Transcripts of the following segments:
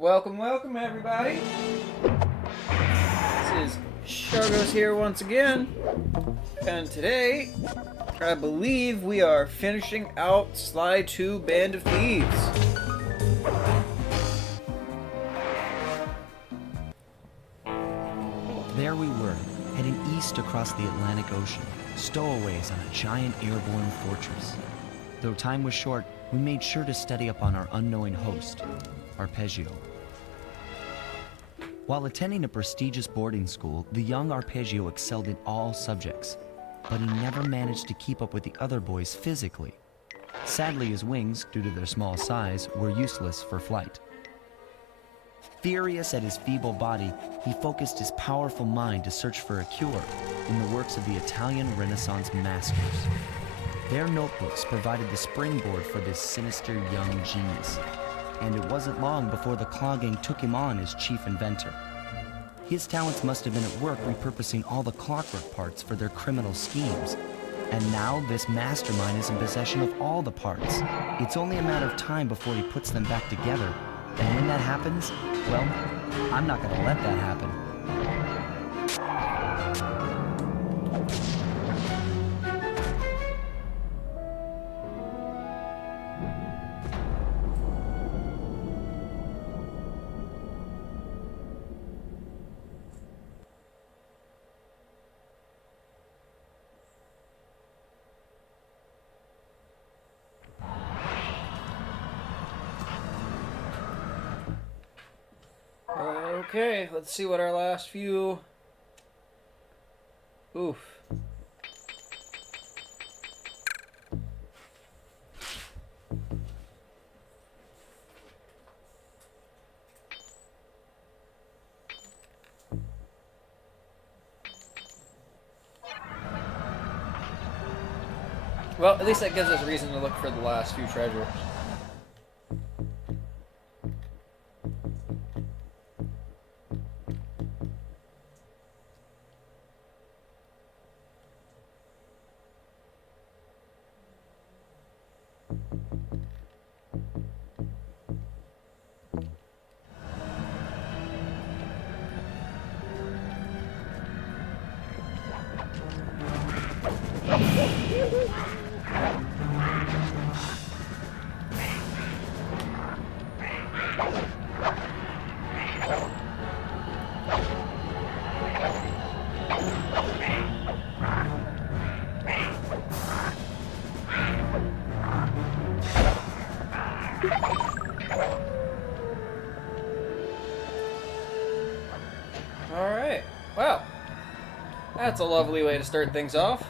Welcome, welcome, everybody. This is Shargos here once again, and today, I believe we are finishing out Sly 2 Band of Thieves. There we were, heading east across the Atlantic Ocean, stowaways on a giant airborne fortress. Though time was short, we made sure to study up on our unknowing host, Arpeggio. While attending a prestigious boarding school, the young Arpeggio excelled in all subjects, but he never managed to keep up with the other boys physically. Sadly, his wings, due to their small size, were useless for flight. Furious at his feeble body, he focused his powerful mind to search for a cure in the works of the Italian Renaissance masters. Their notebooks provided the springboard for this sinister young genius, and it wasn't long before the Claw Gang took him on as chief inventor. His talents must have been at work repurposing all the Clockwerk parts for their criminal schemes, and now this mastermind is in possession of all the parts. It's only a matter of time before he puts them back together, and when that happens, well, I'm not gonna let that happen. Okay, let's see what our last few... Oof. Well, at least that gives us reason to look for the last few treasures. Alright, well, that's a lovely way to start things off.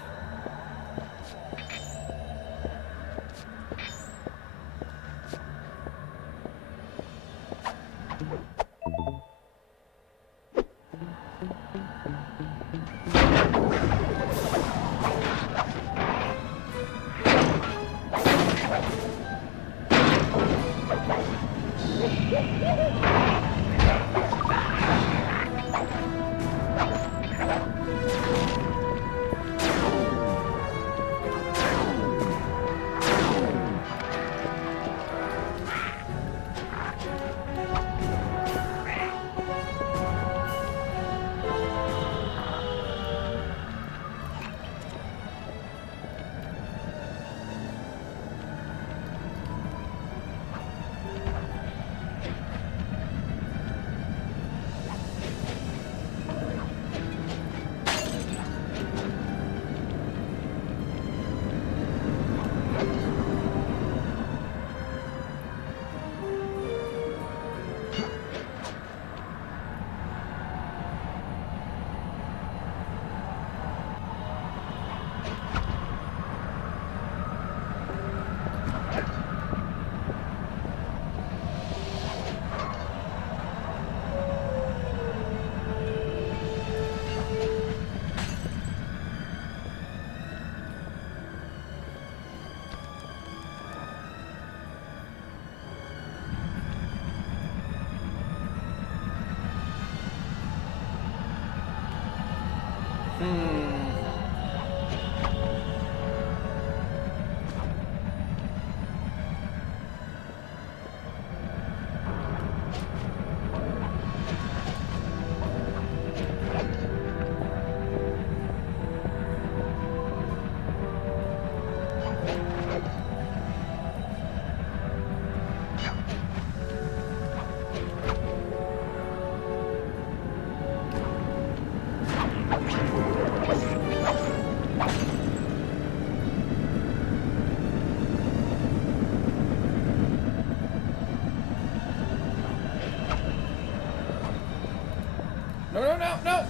no, no!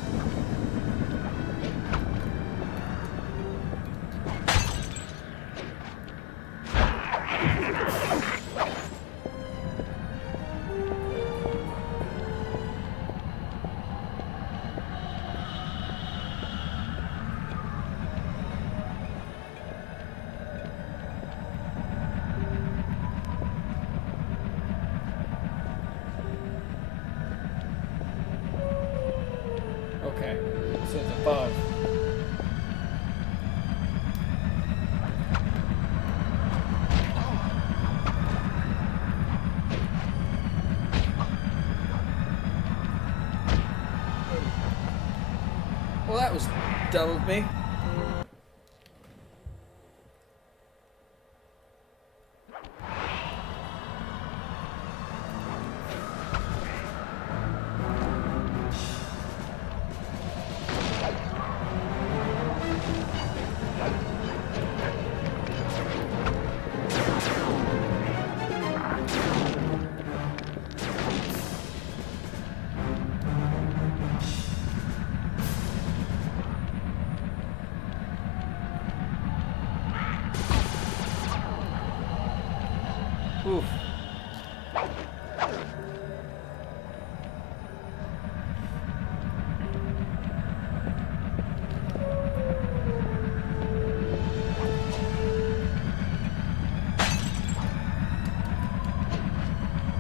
Okay, so it's above. Well, that was dumb of me. Oof.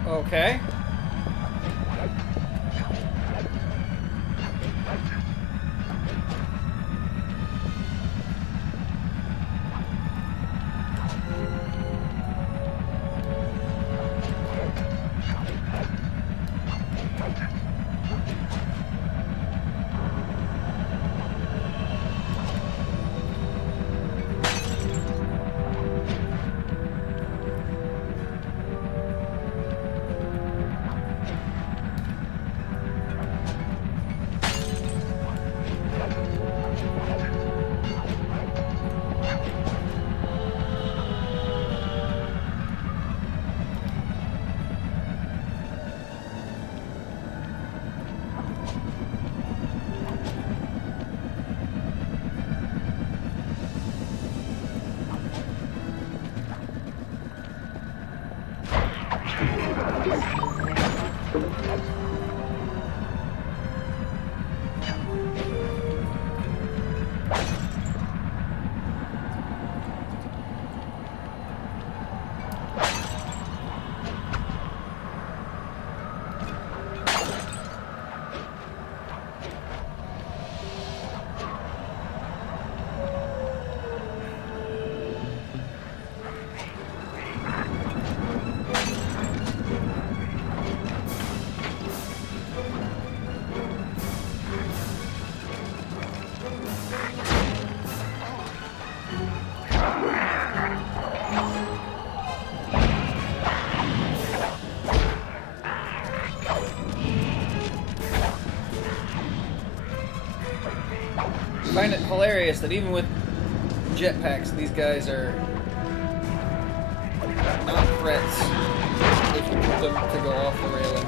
Okay. I find it hilarious that even with jetpacks, these guys are not threats if you put them to go off the railing.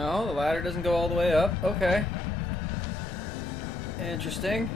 No, the ladder doesn't go all the way up. Okay. Interesting.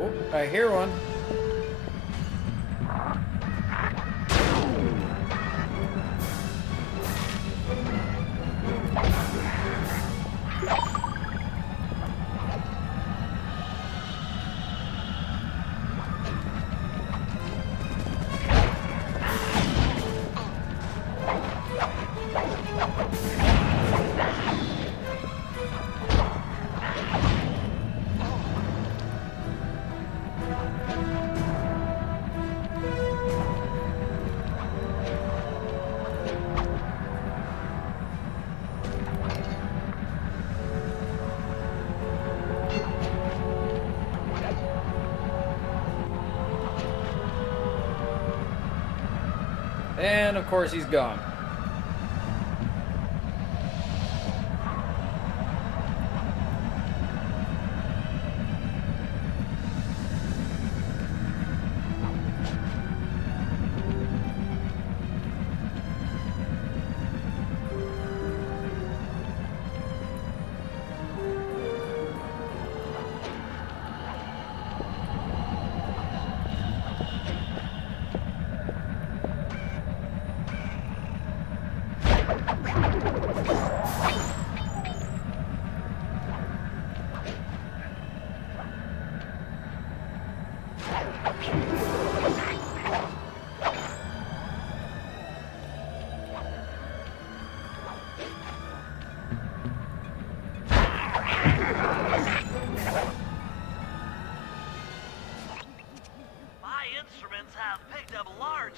Oh, I hear one. And of course he's gone.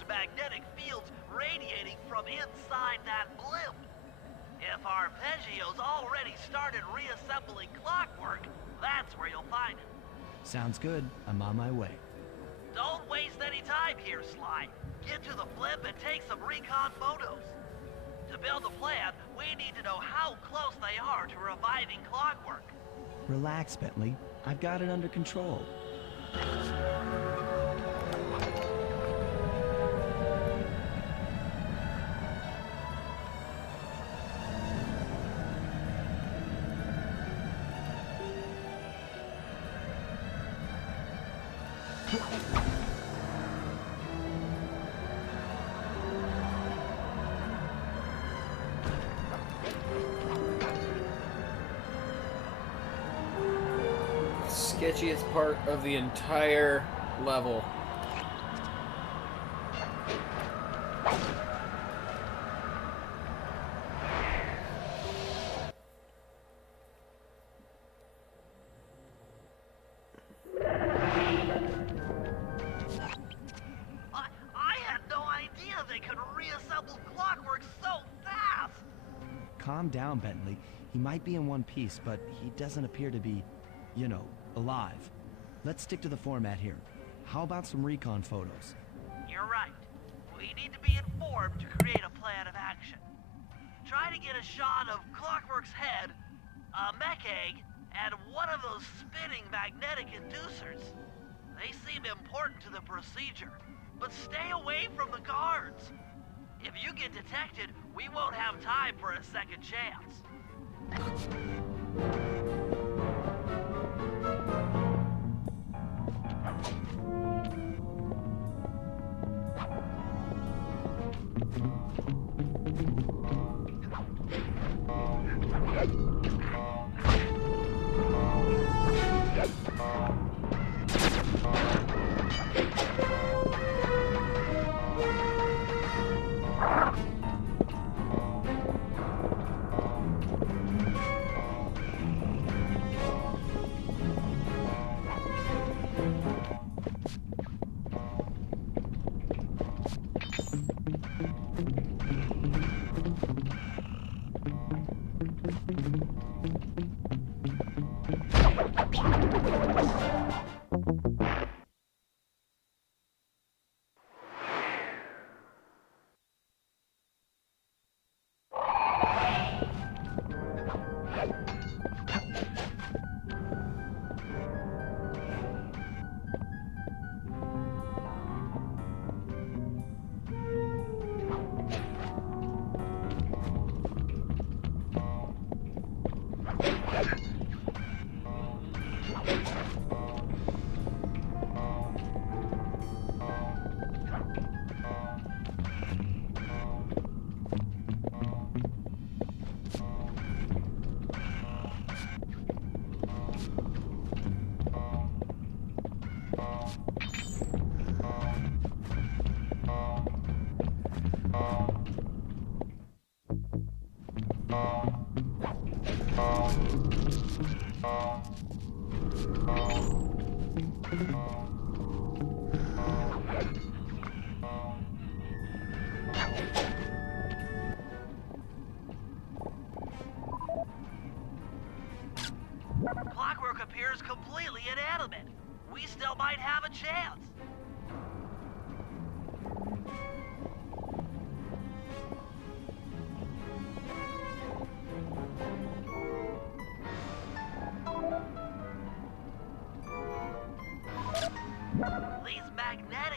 Magnetic fields radiating from inside that blimp. If Arpeggio's already started reassembling Clockwerk, that's where you'll find it. Sounds good. I'm on my way. Don't waste any time here, Sly. Get to the blimp and take some recon photos. To build a plan, we need to know how close they are to reviving Clockwerk. Relax, Bentley. I've got it under control. Sketchiest part of the entire level. I had no idea they could reassemble Clockwerk so fast! Calm down, Bentley. He might be in one piece, but he doesn't appear to be, you know, alive. Let's stick to the format here. How about some recon photos? You're right. We need to be informed to create a plan of action. Try to get a shot of Clockwerk's head, a mech egg, and one of those spinning magnetic inducers. They seem important to the procedure, but stay away from the guards. If you get detected, we won't have time for a second chance.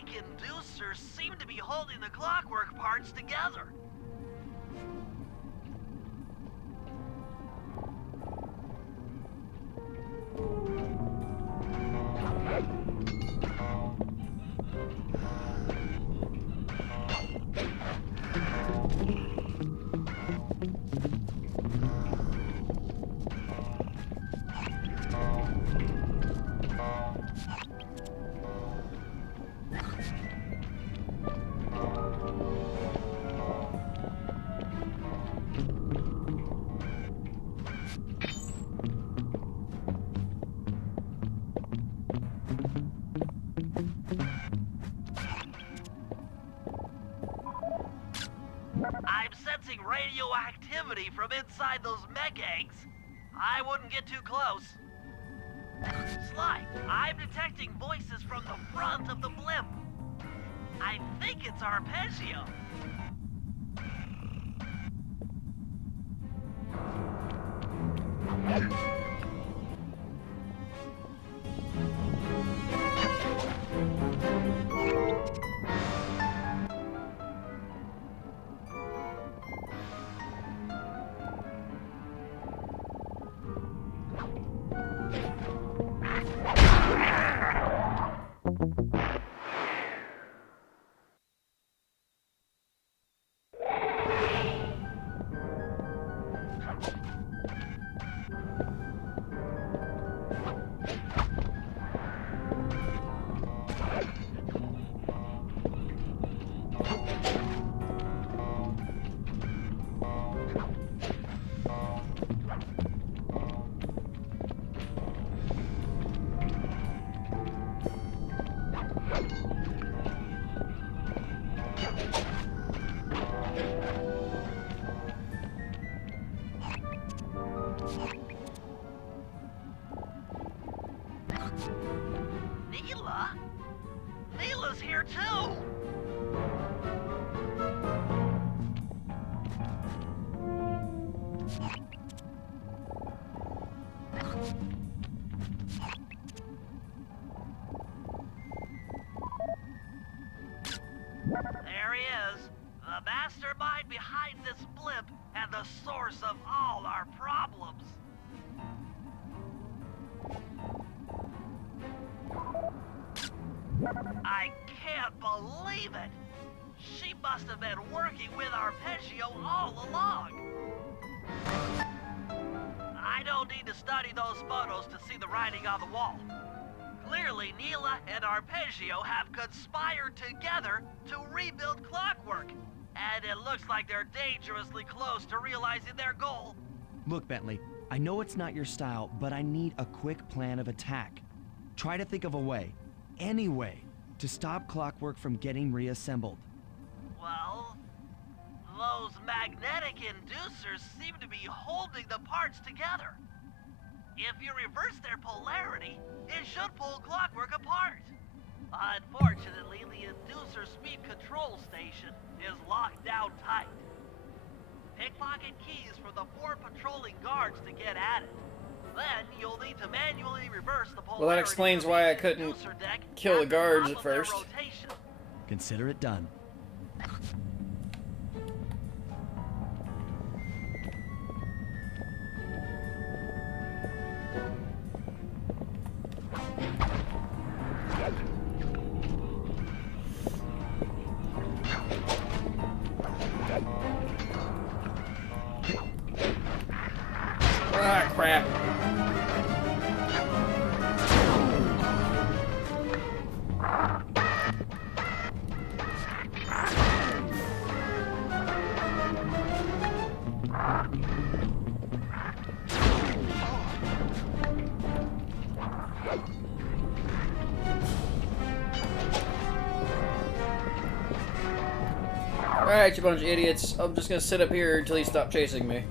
magnetic inducers seem to be holding the clockwork parts together. I'm sensing radioactivity from inside those mech eggs. I wouldn't get too close. Sly, I'm detecting voices from the front of the blimp. I think it's Arpeggio. Neyla? Neyla's here too! There he is, the mastermind behind this blimp and the source of all our problems. I can't believe it! She must have been working with Arpeggio all along! I don't need to study those photos to see the writing on the wall. Clearly, Neyla and Arpeggio have conspired together to rebuild Clockwerk. And it looks like they're dangerously close to realizing their goal. Look, Bentley, I know it's not your style, but I need a quick plan of attack. Try to think of a way, any way, to stop Clockwerk from getting reassembled. Well, those magnetic inducers seem to be holding the parts together. If you reverse their polarity, it should pull Clockwerk apart. Unfortunately, the inducer speed control station is locked down tight. Pickpocket keys for the 4 patrolling guards to get at it. Then you'll need to manually reverse the polarity. Well, that explains why I couldn't kill the guards at first. Consider it done. Ah, crap. Alright, you bunch of idiots. I'm just gonna sit up here until you stop chasing me.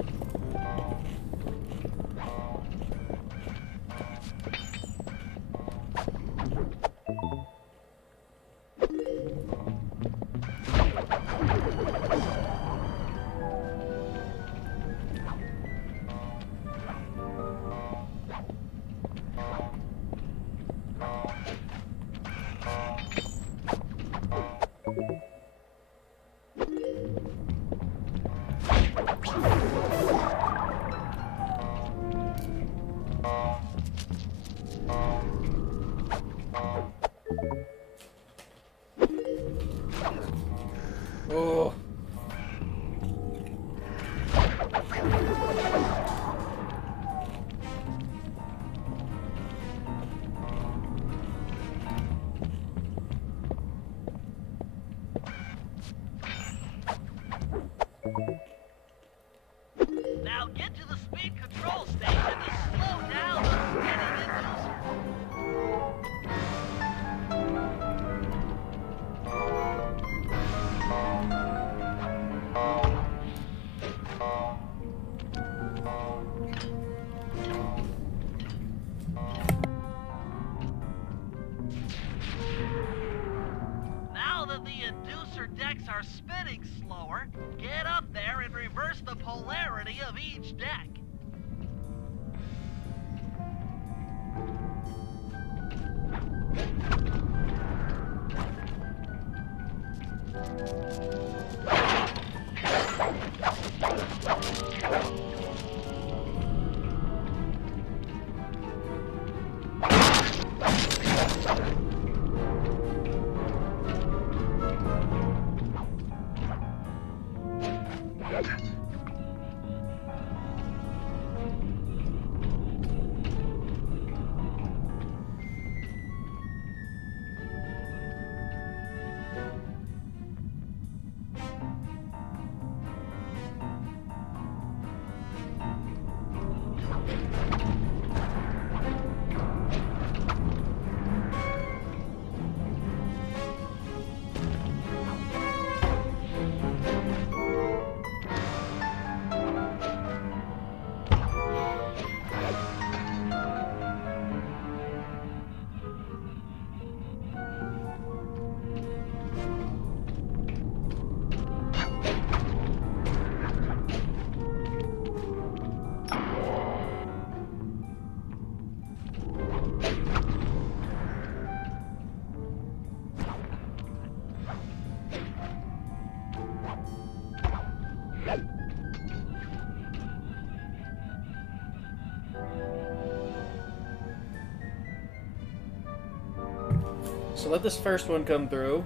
Oh. Now get to the speed control station to slow down the spinning inducer. Now that the inducer decks are spinning slower, get up there and reverse the polarity of each deck. So let this first one come through.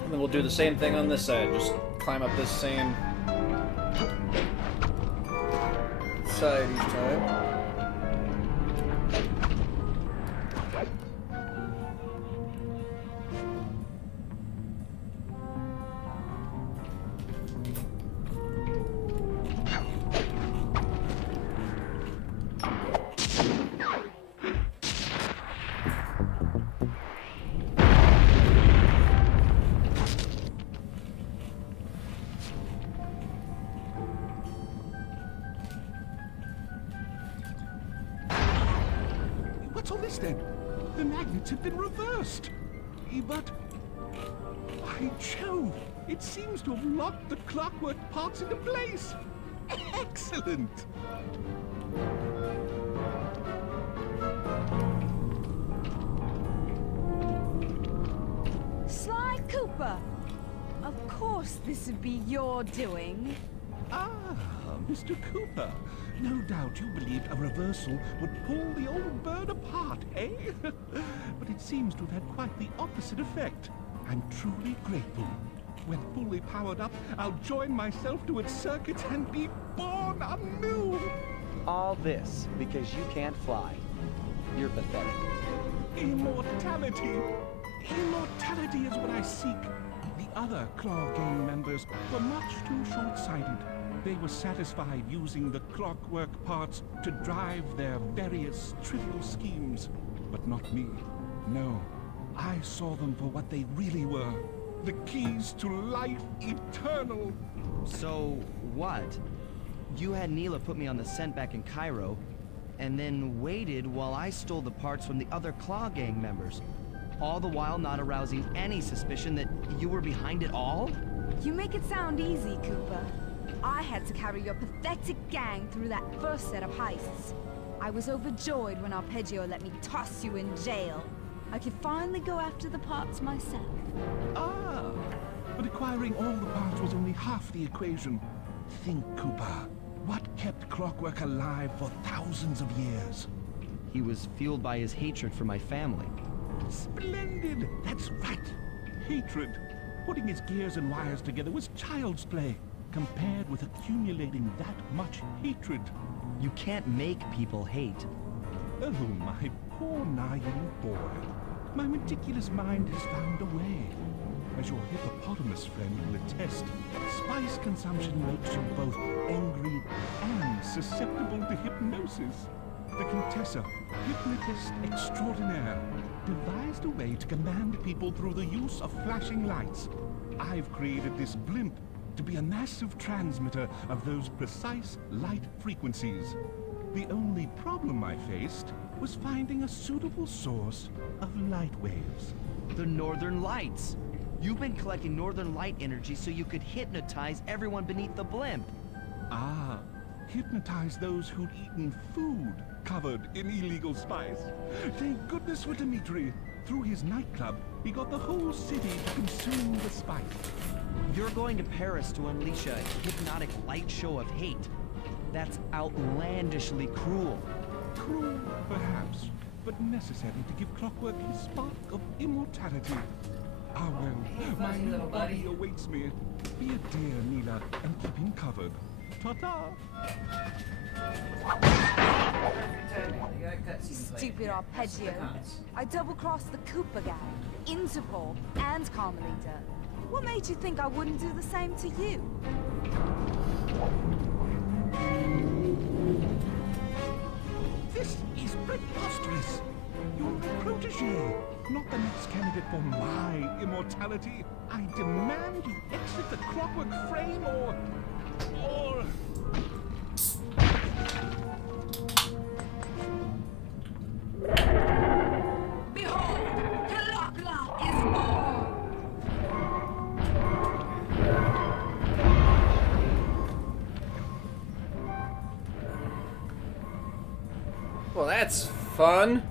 And then we'll do the same thing on this side. Just climb up this same side each time. What's all this then? The magnets have been reversed. But... by Jove! It seems to have locked the clockwork parts into place. Excellent! Sly Cooper! Of course this would be your doing. Ah, Mr. Cooper. No doubt you believed a reversal would pull the old bird apart, eh? But it seems to have had quite the opposite effect. I'm truly grateful. When fully powered up, I'll join myself to its circuits and be born anew! All this because you can't fly. You're pathetic. Immortality! Immortality is what I seek. The other Claw Gang members were much too short-sighted. They were satisfied using the clockwork parts to drive their various trivial schemes. But not me. No. I saw them for what they really were. The keys to life eternal. So, what? You had Neyla put me on the scent back in Cairo, and then waited while I stole the parts from the other Claw Gang members. All the while not arousing any suspicion that you were behind it all? You make it sound easy, Cooper. I had to carry your pathetic gang through that first set of heists. I was overjoyed when Arpeggio let me toss you in jail. I could finally go after the parts myself. Ah, but acquiring all the parts was only half the equation. Think, Cooper. What kept Clockwerk alive for thousands of years? He was fueled by his hatred for my family. Splendid! That's right. Hatred. Putting his gears and wires together was child's play, compared with accumulating that much hatred. You can't make people hate. Oh, my poor naive boy. My meticulous mind has found a way. As your hippopotamus friend will attest, spice consumption makes you both angry and susceptible to hypnosis. The Contessa, hypnotist extraordinaire, devised a way to command people through the use of flashing lights. I've created this blimp to be a massive transmitter of those precise light frequencies. The only problem I faced was finding a suitable source of light waves. The Northern Lights. You've been collecting Northern Light energy so you could hypnotize everyone beneath the blimp. Ah, hypnotize those who'd eaten food covered in illegal spice. Thank goodness for Dimitri. Through his nightclub, he got the whole city to consume the spice. You're going to Paris to unleash a hypnotic light show of hate. That's outlandishly cruel. Cruel, perhaps, but necessary to give Clockwerk his spark of immortality. Ah well, my new body awaits me. Be a dear, Neyla, and keep him covered. Ta-ta! Stupid Arpeggio. I double-crossed the Cooper gang, Interpol, and Carmelita. What made you think I wouldn't do the same to you? This is preposterous! You're my protege, not the next candidate for my immortality. I demand you exit the Clockwerk frame or... Behold, Clockwerk is born! Well, that's fun.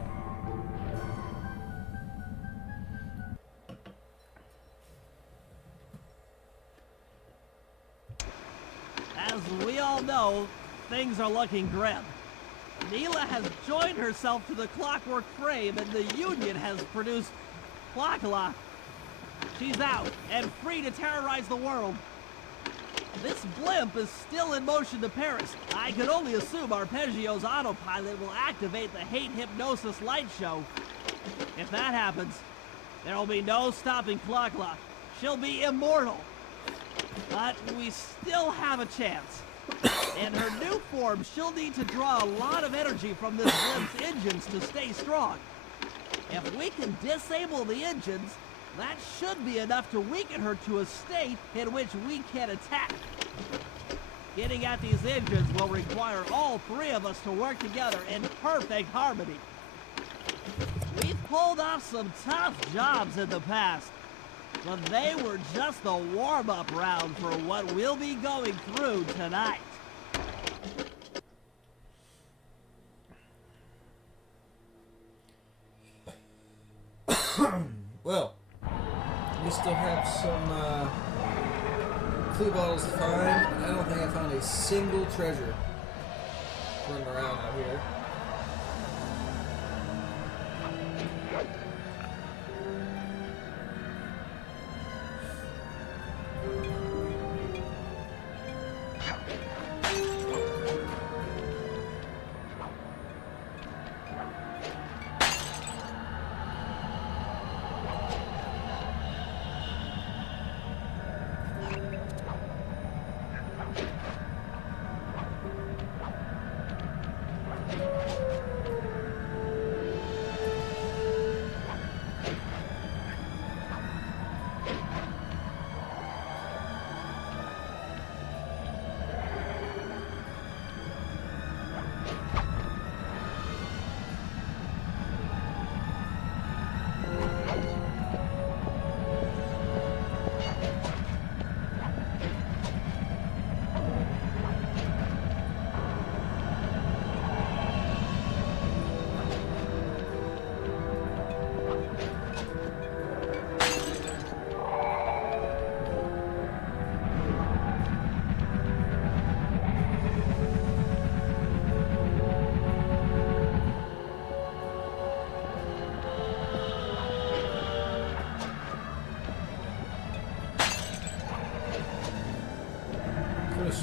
As we all know, things are looking grim. Neyla has joined herself to the Clockwerk frame, and the Union has produced Clockwerk. She's out and free to terrorize the world. This blimp is still in motion to Paris. I can only assume Arpeggio's autopilot will activate the hate hypnosis light show. If that happens, there will be no stopping Clockwerk. She'll be immortal. But we still have a chance. In her new form, she'll need to draw a lot of energy from this blimp's engines to stay strong. If we can disable the engines, that should be enough to weaken her to a state in which we can attack. Getting at these engines will require all three of us to work together in perfect harmony. We've pulled off some tough jobs in the past, but they were just the warm-up round for what we'll be going through tonight. Well, we still have some clue bottles to find. I don't think I found a single treasure running around out here.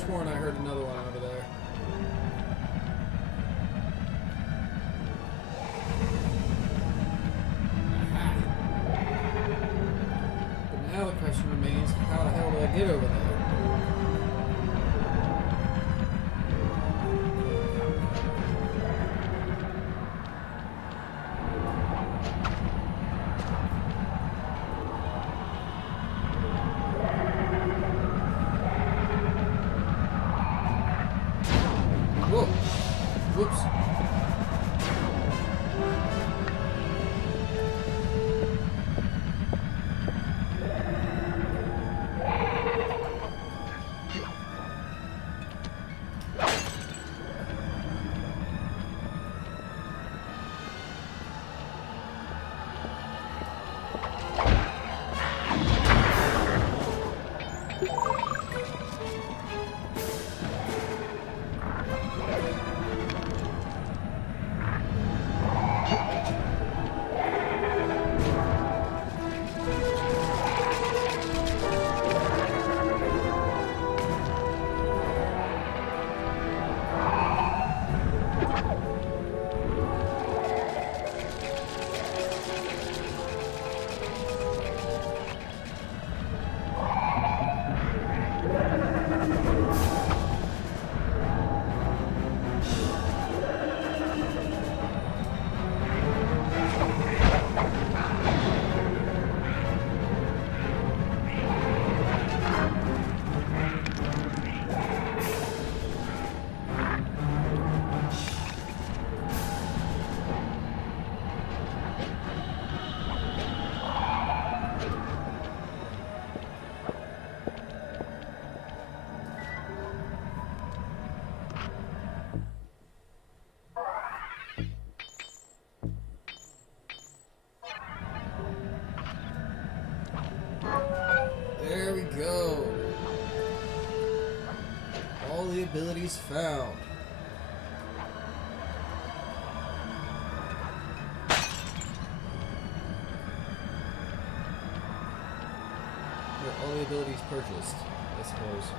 sworn I heard another one over there. Aha. But now the question remains, how the hell do I get over there? Whoa. Whoops. There we go. All the abilities found. Or all the abilities purchased, I suppose.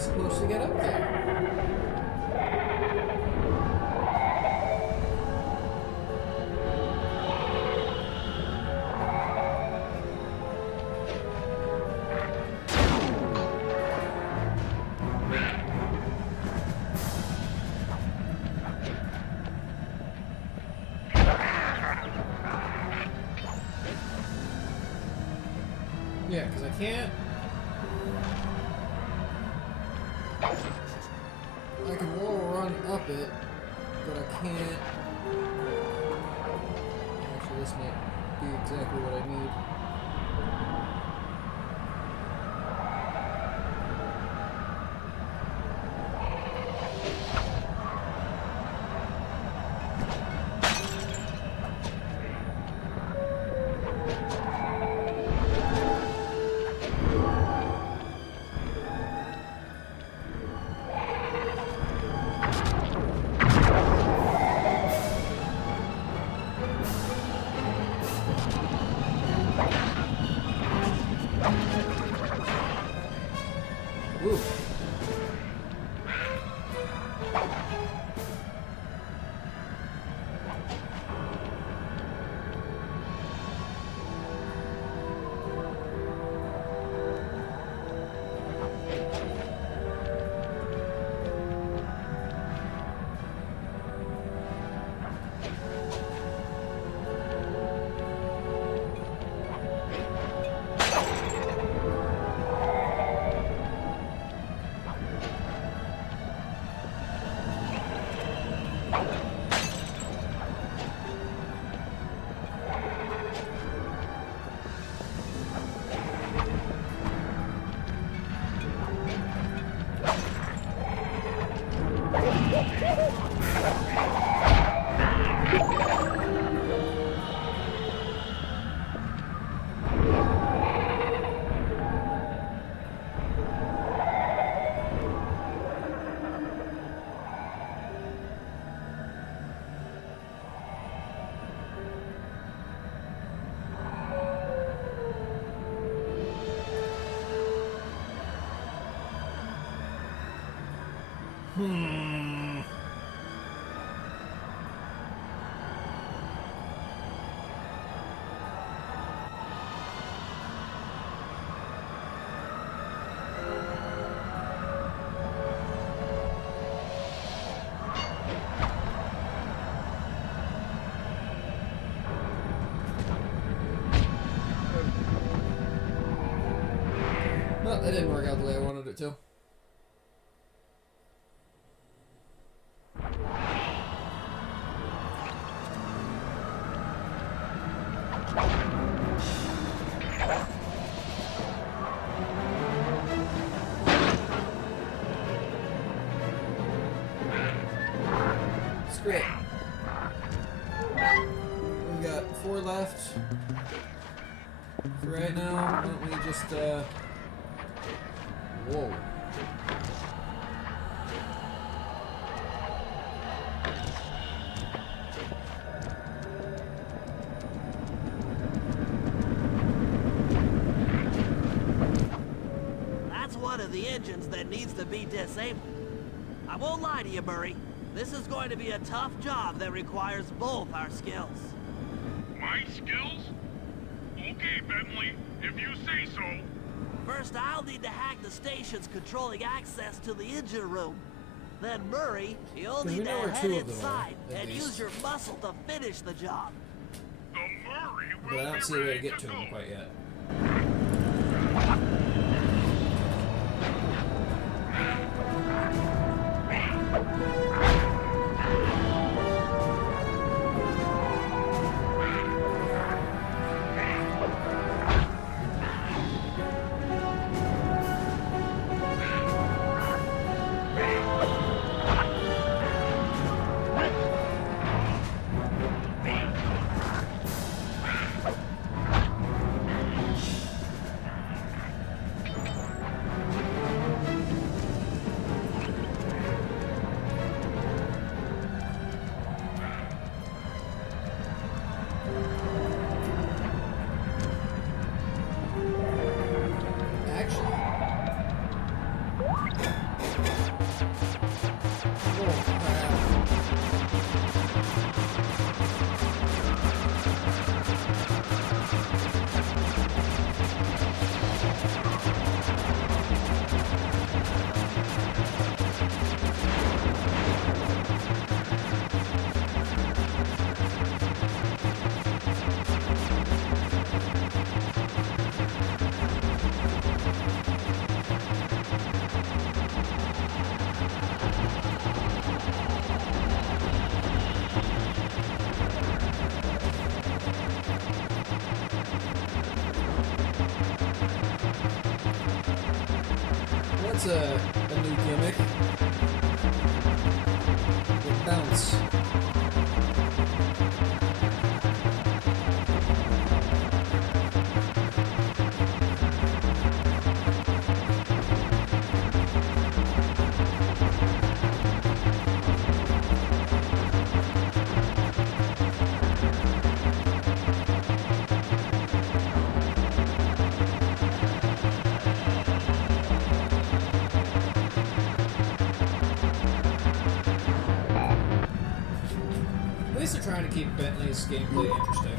supposed to get up there? Yeah, because I can't. I can wall run up it, but I can't. Actually, this might be exactly what I need. Ooh. Well, that didn't work out the way I wanted it to. Screw it. We got 4 left. For right now, why don't we just, whoa. That's one of the engines that needs to be disabled. I won't lie to you, Murray. This is going to be a tough job that requires both our skills. My skills? Okay, Bentley, if you say so. First, I'll need to hack the stations controlling access to the engine room. Then Murray, you'll we need to know where head 2 of them inside are, at and least. use your muscle to finish the job. The Murray will But I don't be see a way to ready get to go. him quite yet. That's a new gimmick. The bounce. At least they're trying to keep Bentley's gameplay interesting.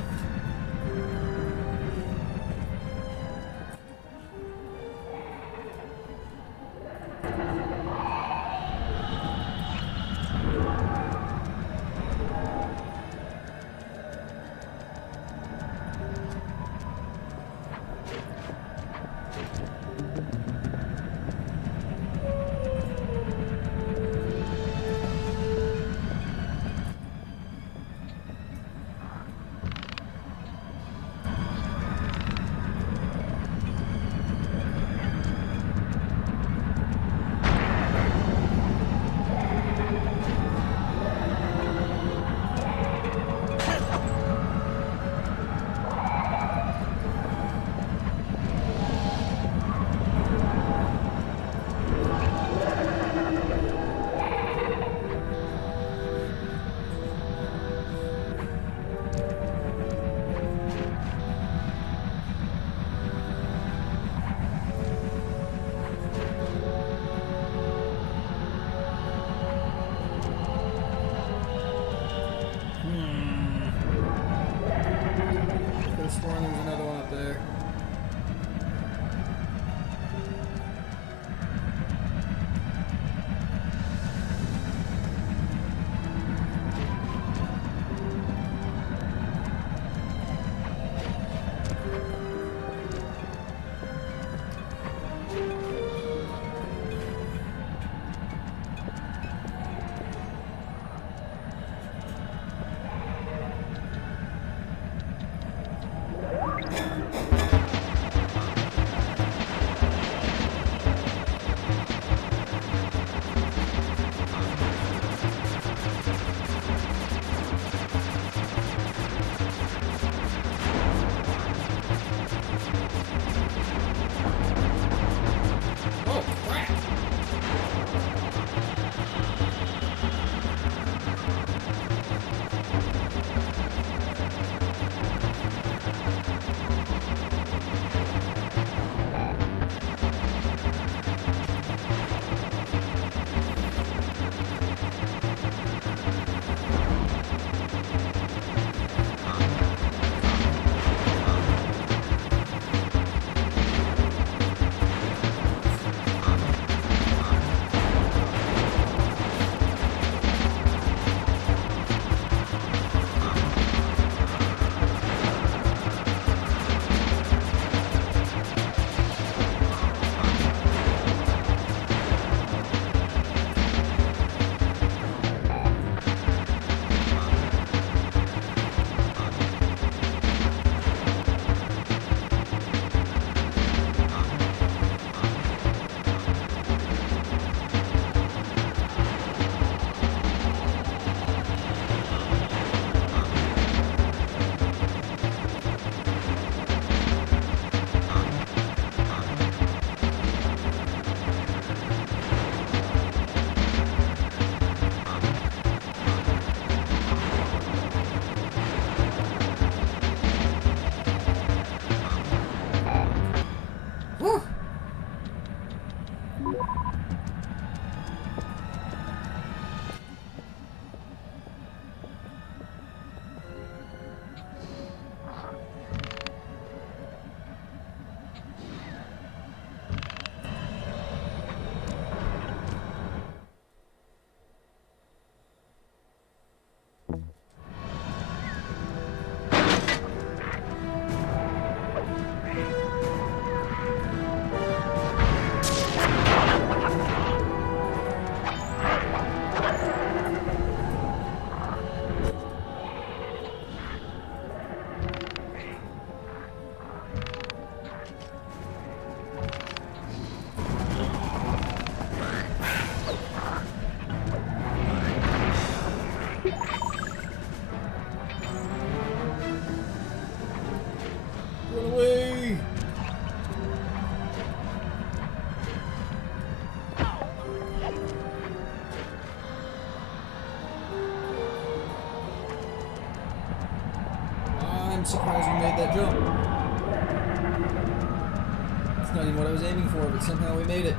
It's not even what I was aiming for, but somehow we made it.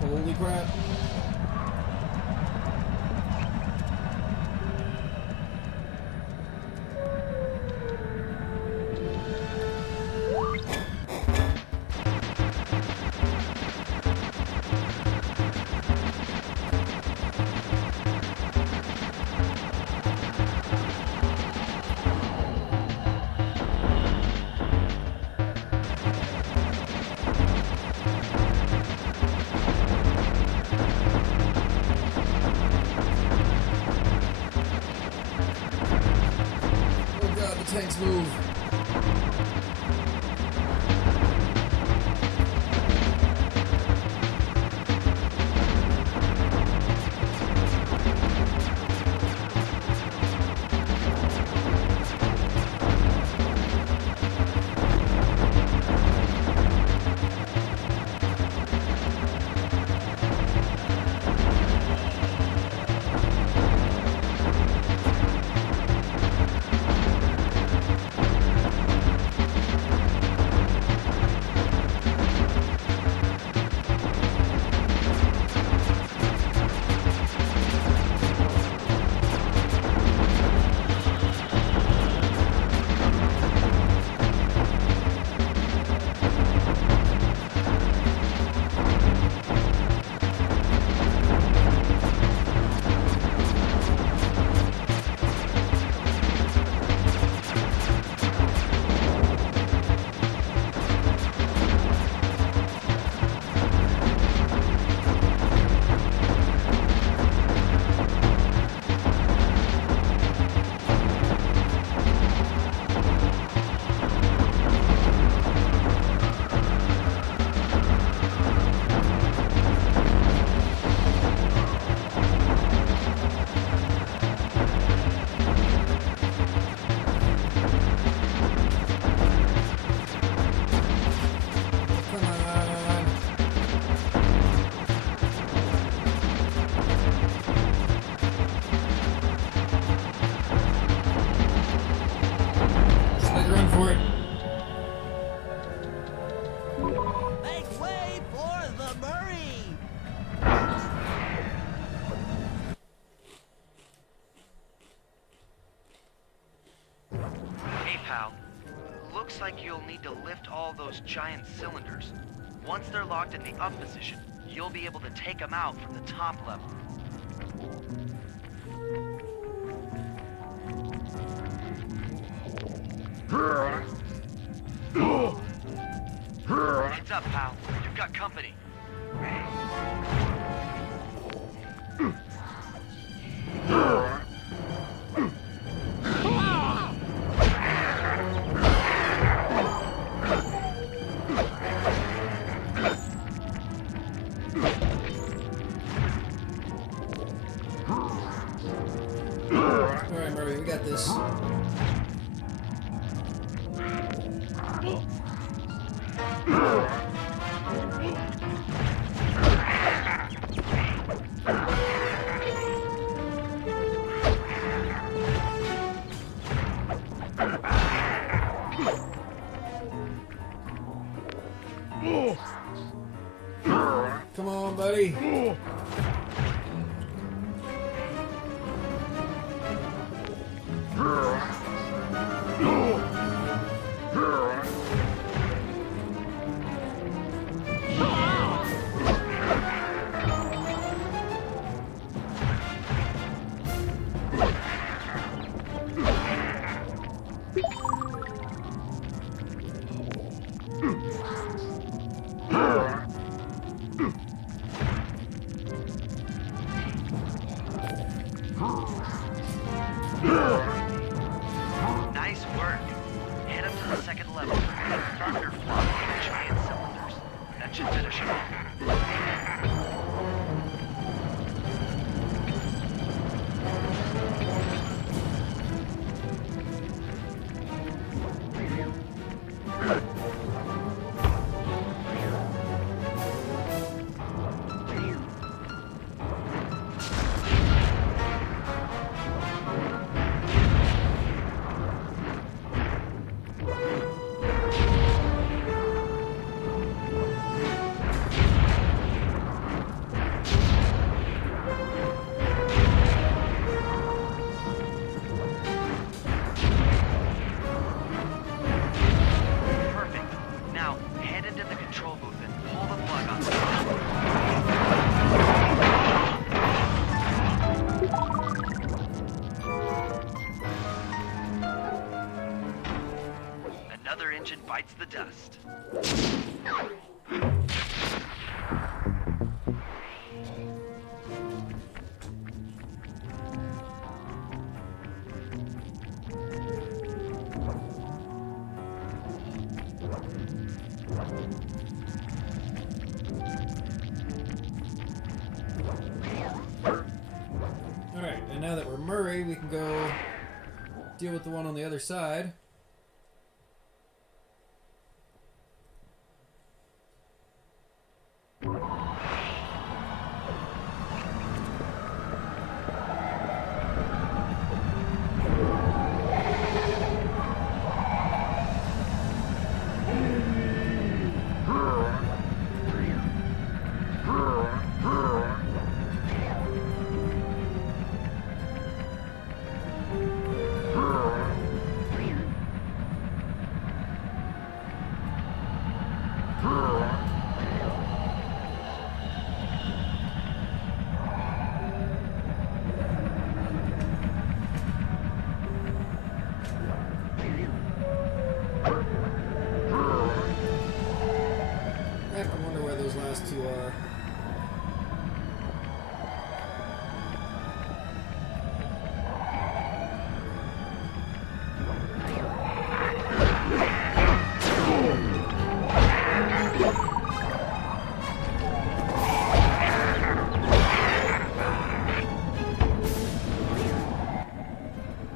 Holy crap. Tanks move. Looks like you'll need to lift all those giant cylinders. Once they're locked in the up position, you'll be able to take them out from the top level. Heads up, pal. You've got company. Alright, Murray, we got this. Come on, buddy. engine bites the dust. Alright, and now that we're Murray, we can go deal with the one on the other side. I have to wonder where those last two are.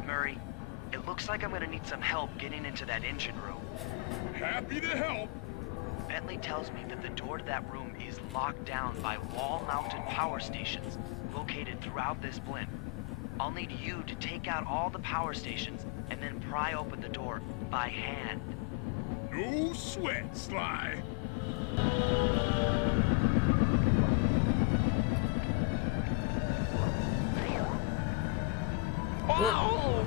Murray, it looks like I'm gonna need some help getting into that engine room. Happy to help. Bentley tells me that the door to that room is locked down by wall-mounted power stations located throughout this blimp. I'll need you to take out all the power stations and then pry open the door by hand. No sweat, Sly. Oh!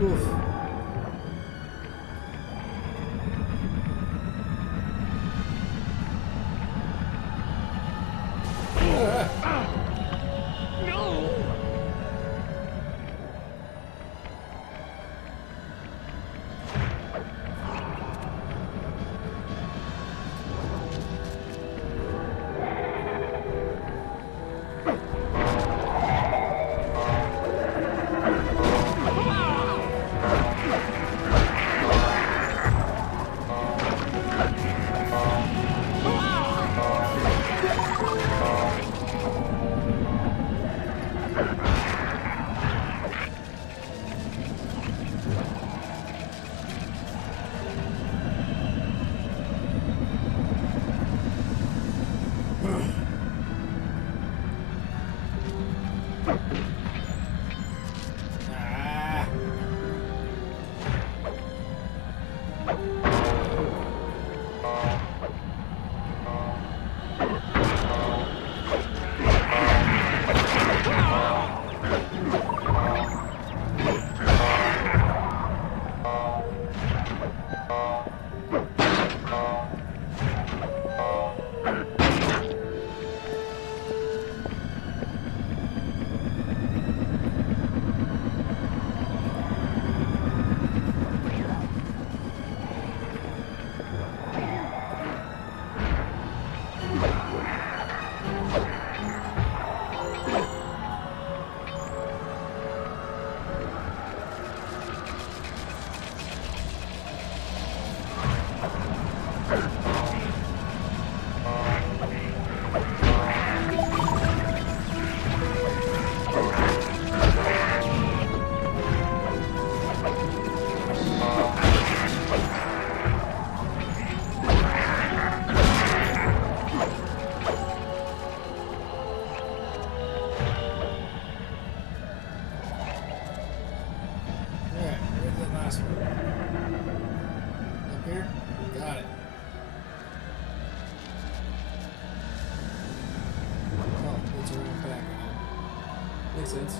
Oof. It's around back. Makes sense.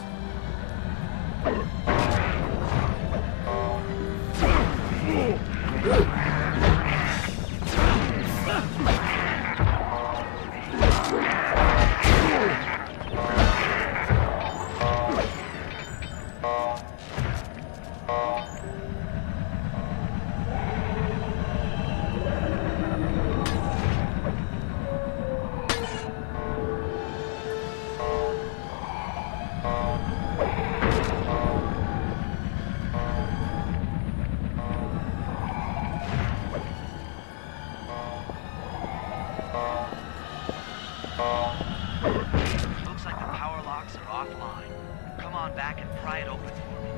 Looks like the power locks are offline. Come on back and pry it open for me.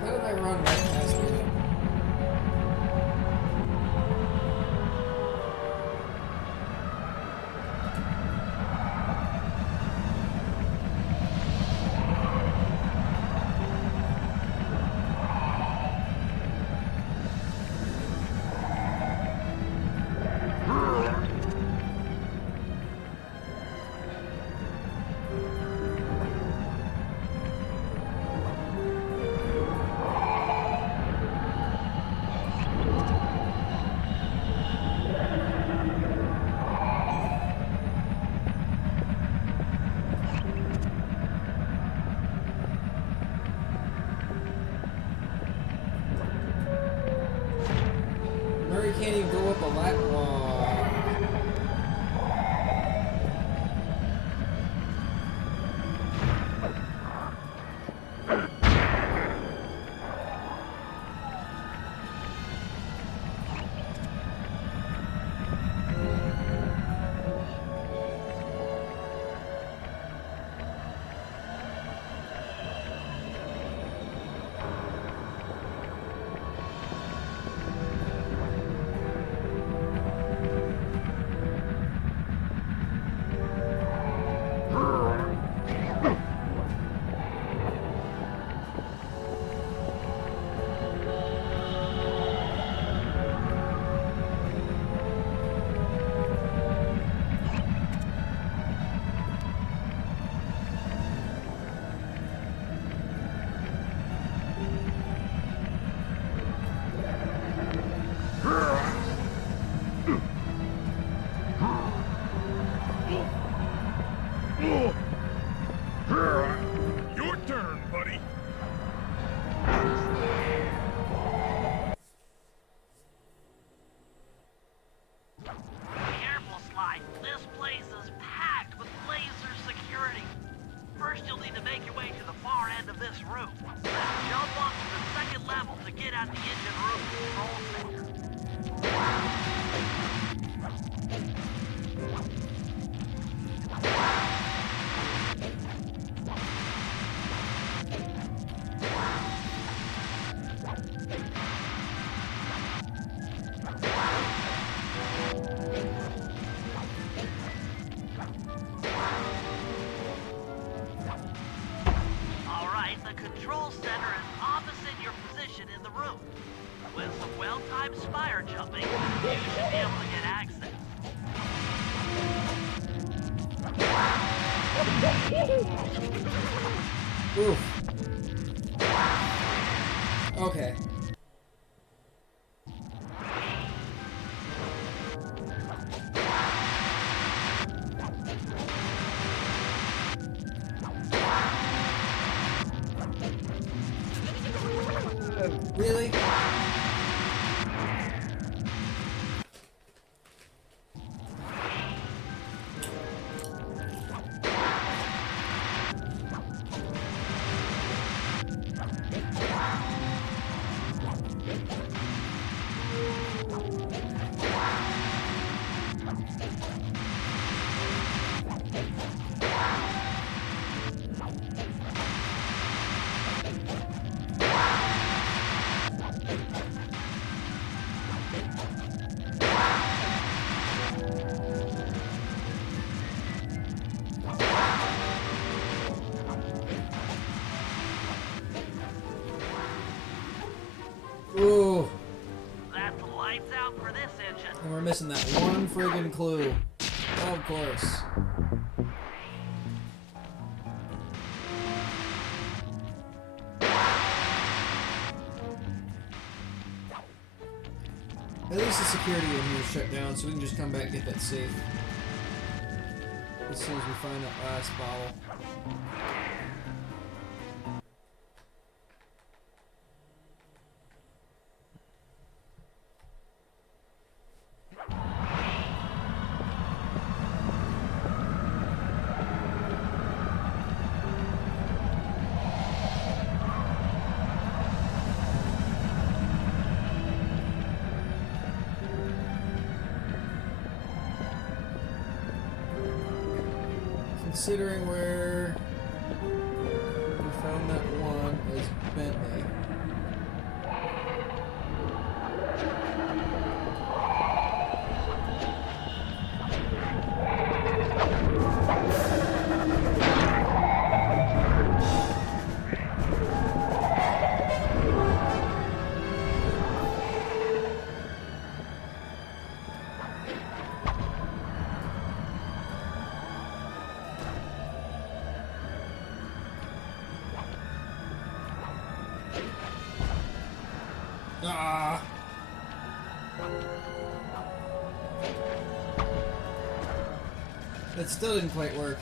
How did I run right past it? Murray can't even go up a lat wall. Your turn, buddy. Careful, Sly. This place is packed with laser security. First, you'll need to make your way to the far end of this room. Then jump up to the second level to get at the engine room control center. All right, the control center is opposite your position in the room. With some well-timed spire jumping, you should be able to get access. Oof. Okay. Really? Ooh. That's lights out for this engine. And we're missing that one friggin' clue. Oh, of course. At least the security in here is shut down, so we can just come back and get that safe. As soon as we find that last bottle. Considering where we found that one is Bentley. Ah! It still didn't quite work.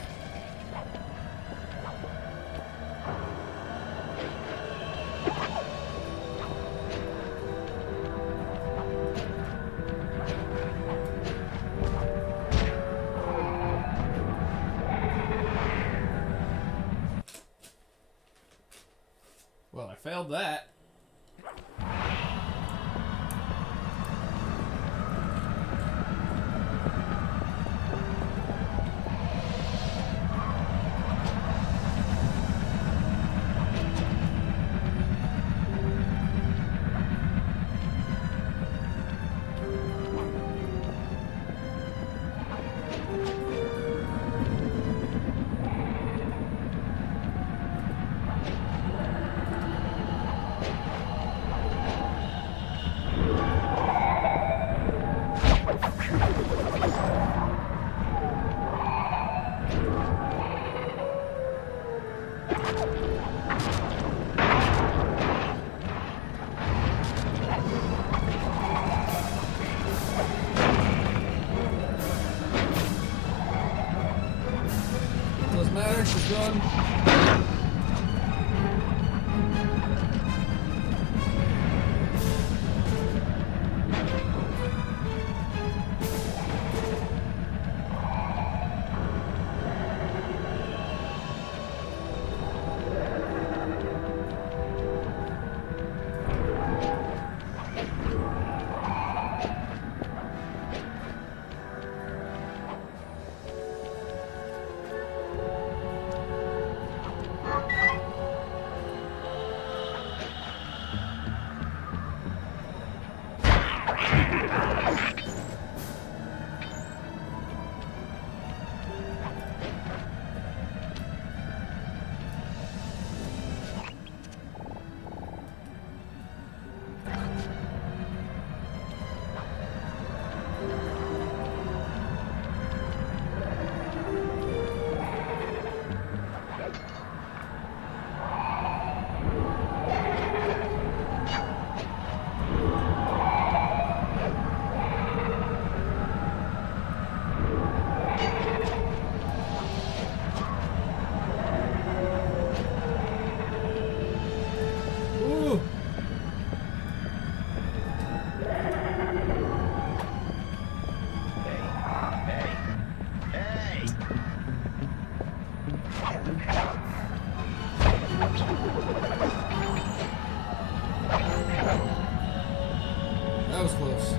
Well, I failed that. Doesn't matter, she's gone. That was close.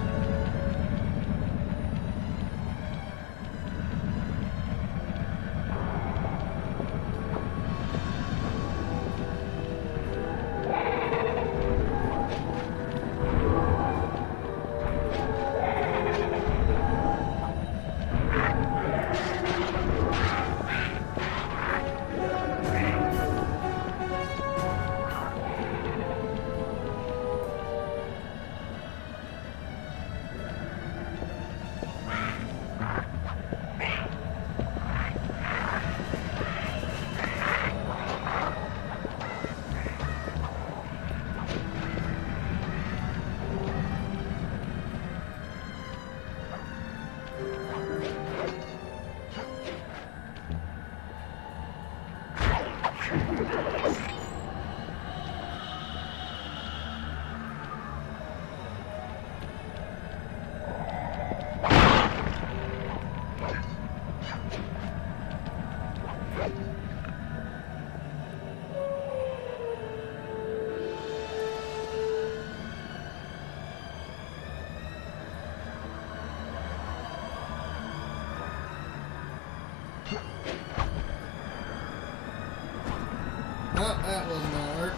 That wasn't gonna work.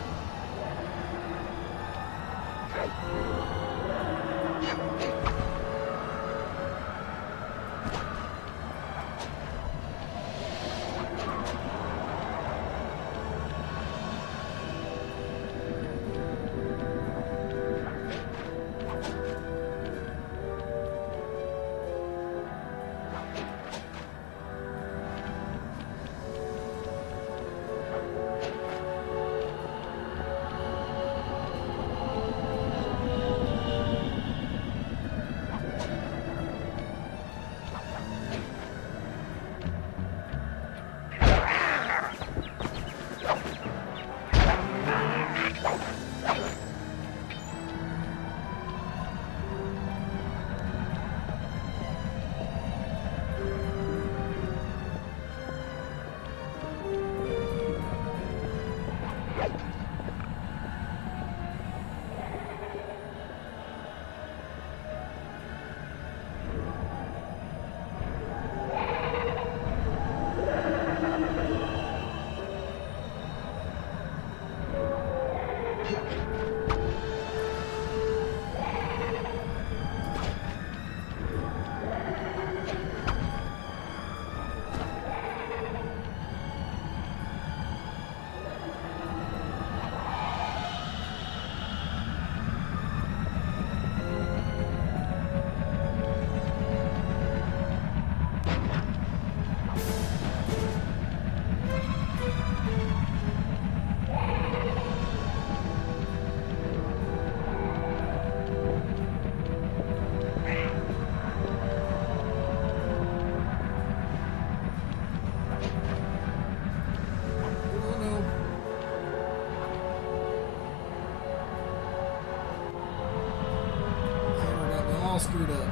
All screwed up.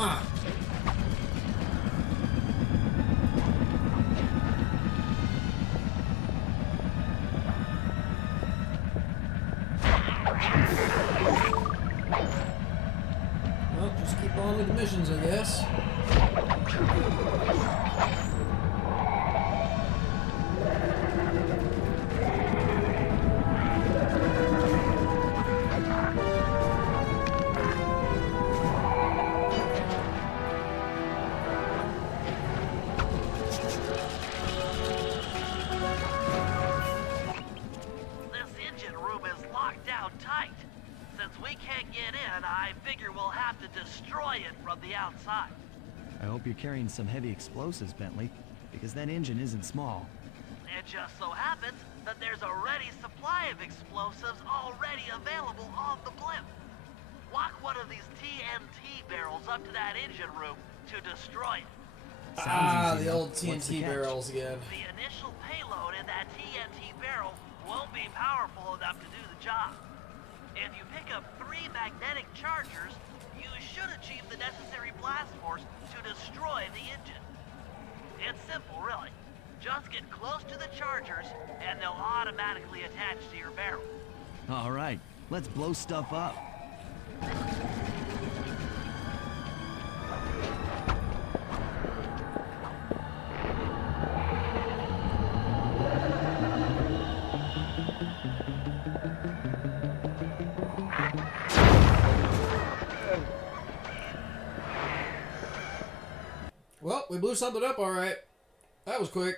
Huh. Well, just keep on with the missions, I guess. Outside. I hope you're carrying some heavy explosives, Bentley, because that engine isn't small. It just so happens that there's a ready supply of explosives already available on the blimp. Walk one of these TNT barrels up to that engine room to destroy it. The old TNT barrels again. The initial payload in that TNT barrel won't be powerful enough to do the job. If you pick up 3 magnetic chargers, you should achieve the necessary blast force to destroy the engine. It's simple, really. Just get close to the chargers, and they'll automatically attach to your barrel. All right, let's blow stuff up. Well, we blew something up all right. That was quick.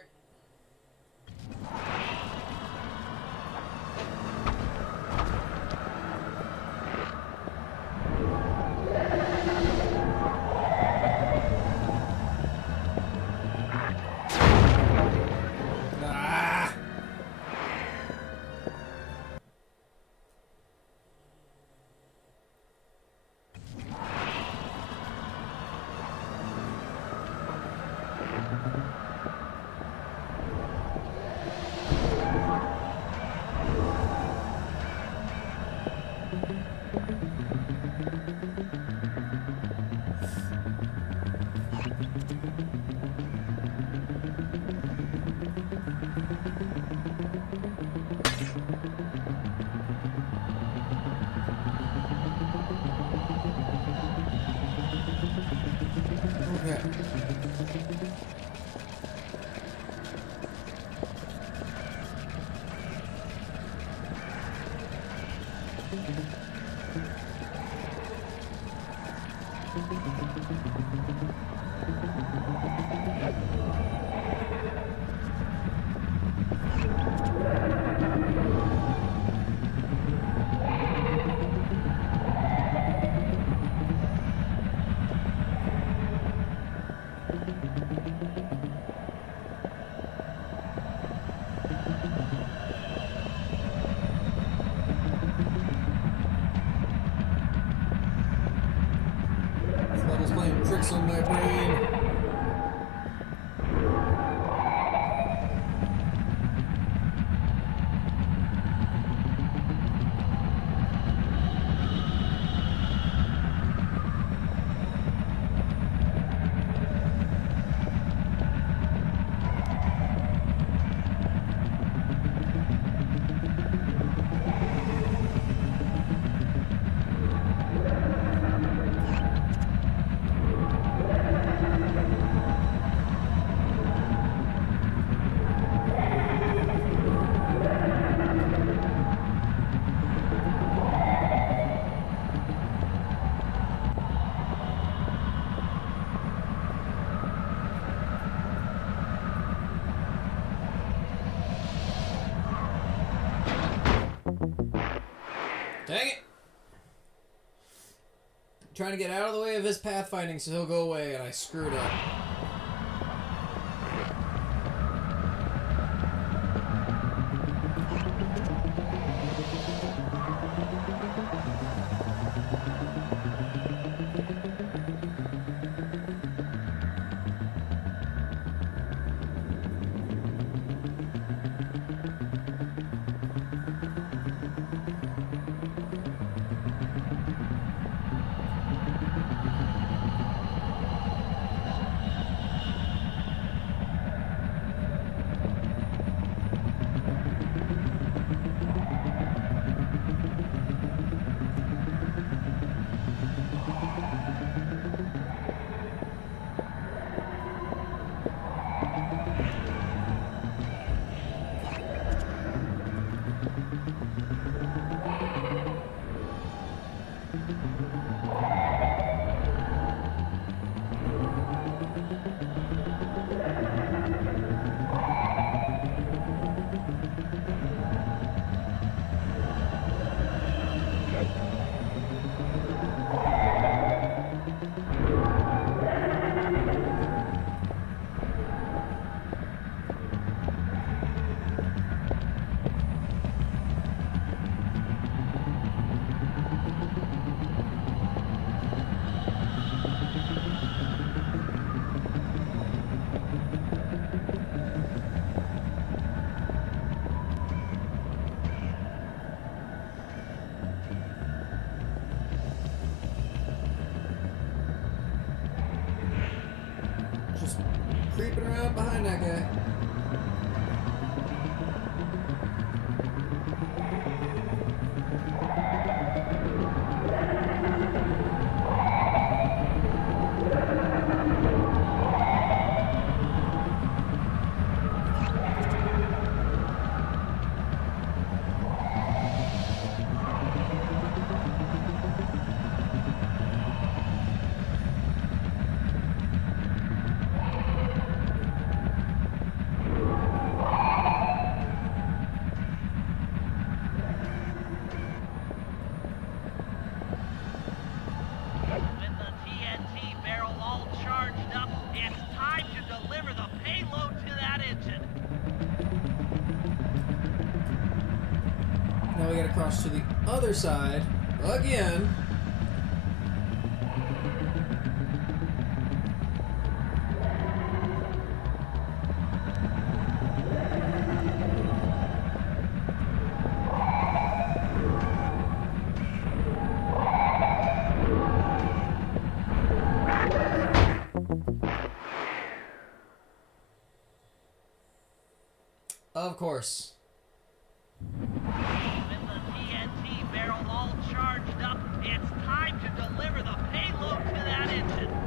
Flood is playing tricks on my brain. Dang it! Trying to get out of the way of his pathfinding so he'll go away, and I screwed up. Just creeping around behind that guy. Now we gotta cross to the other side again. Of course. With the TNT barrel all charged up, it's time to deliver the payload to that engine.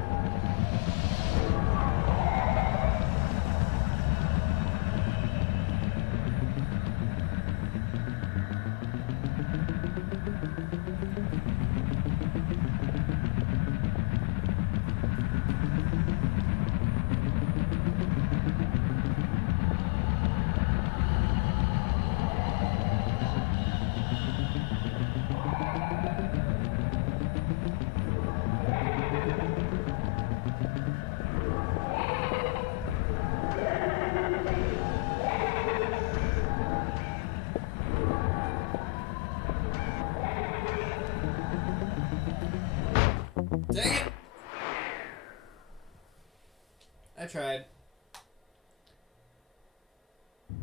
tried.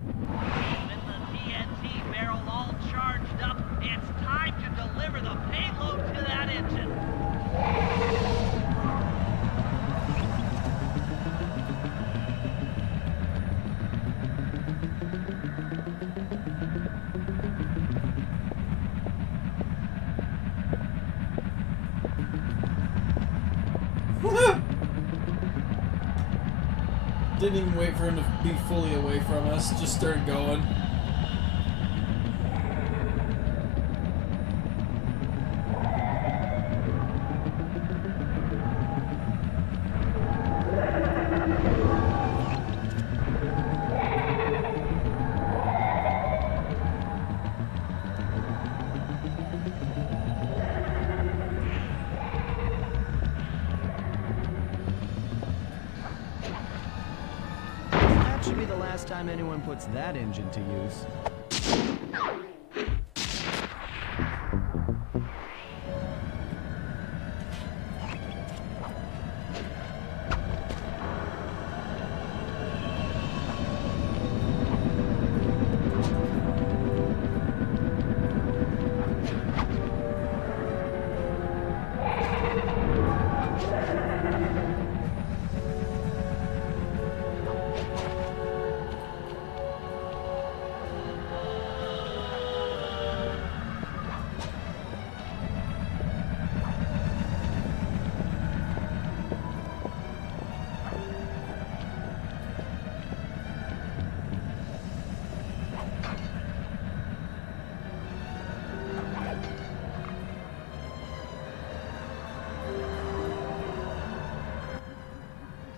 With the TNT barrel all charged up, it's time to deliver the payload to that engine. Didn't even wait for him to be fully away from us. Just started going. That should be the last time anyone puts that engine to use.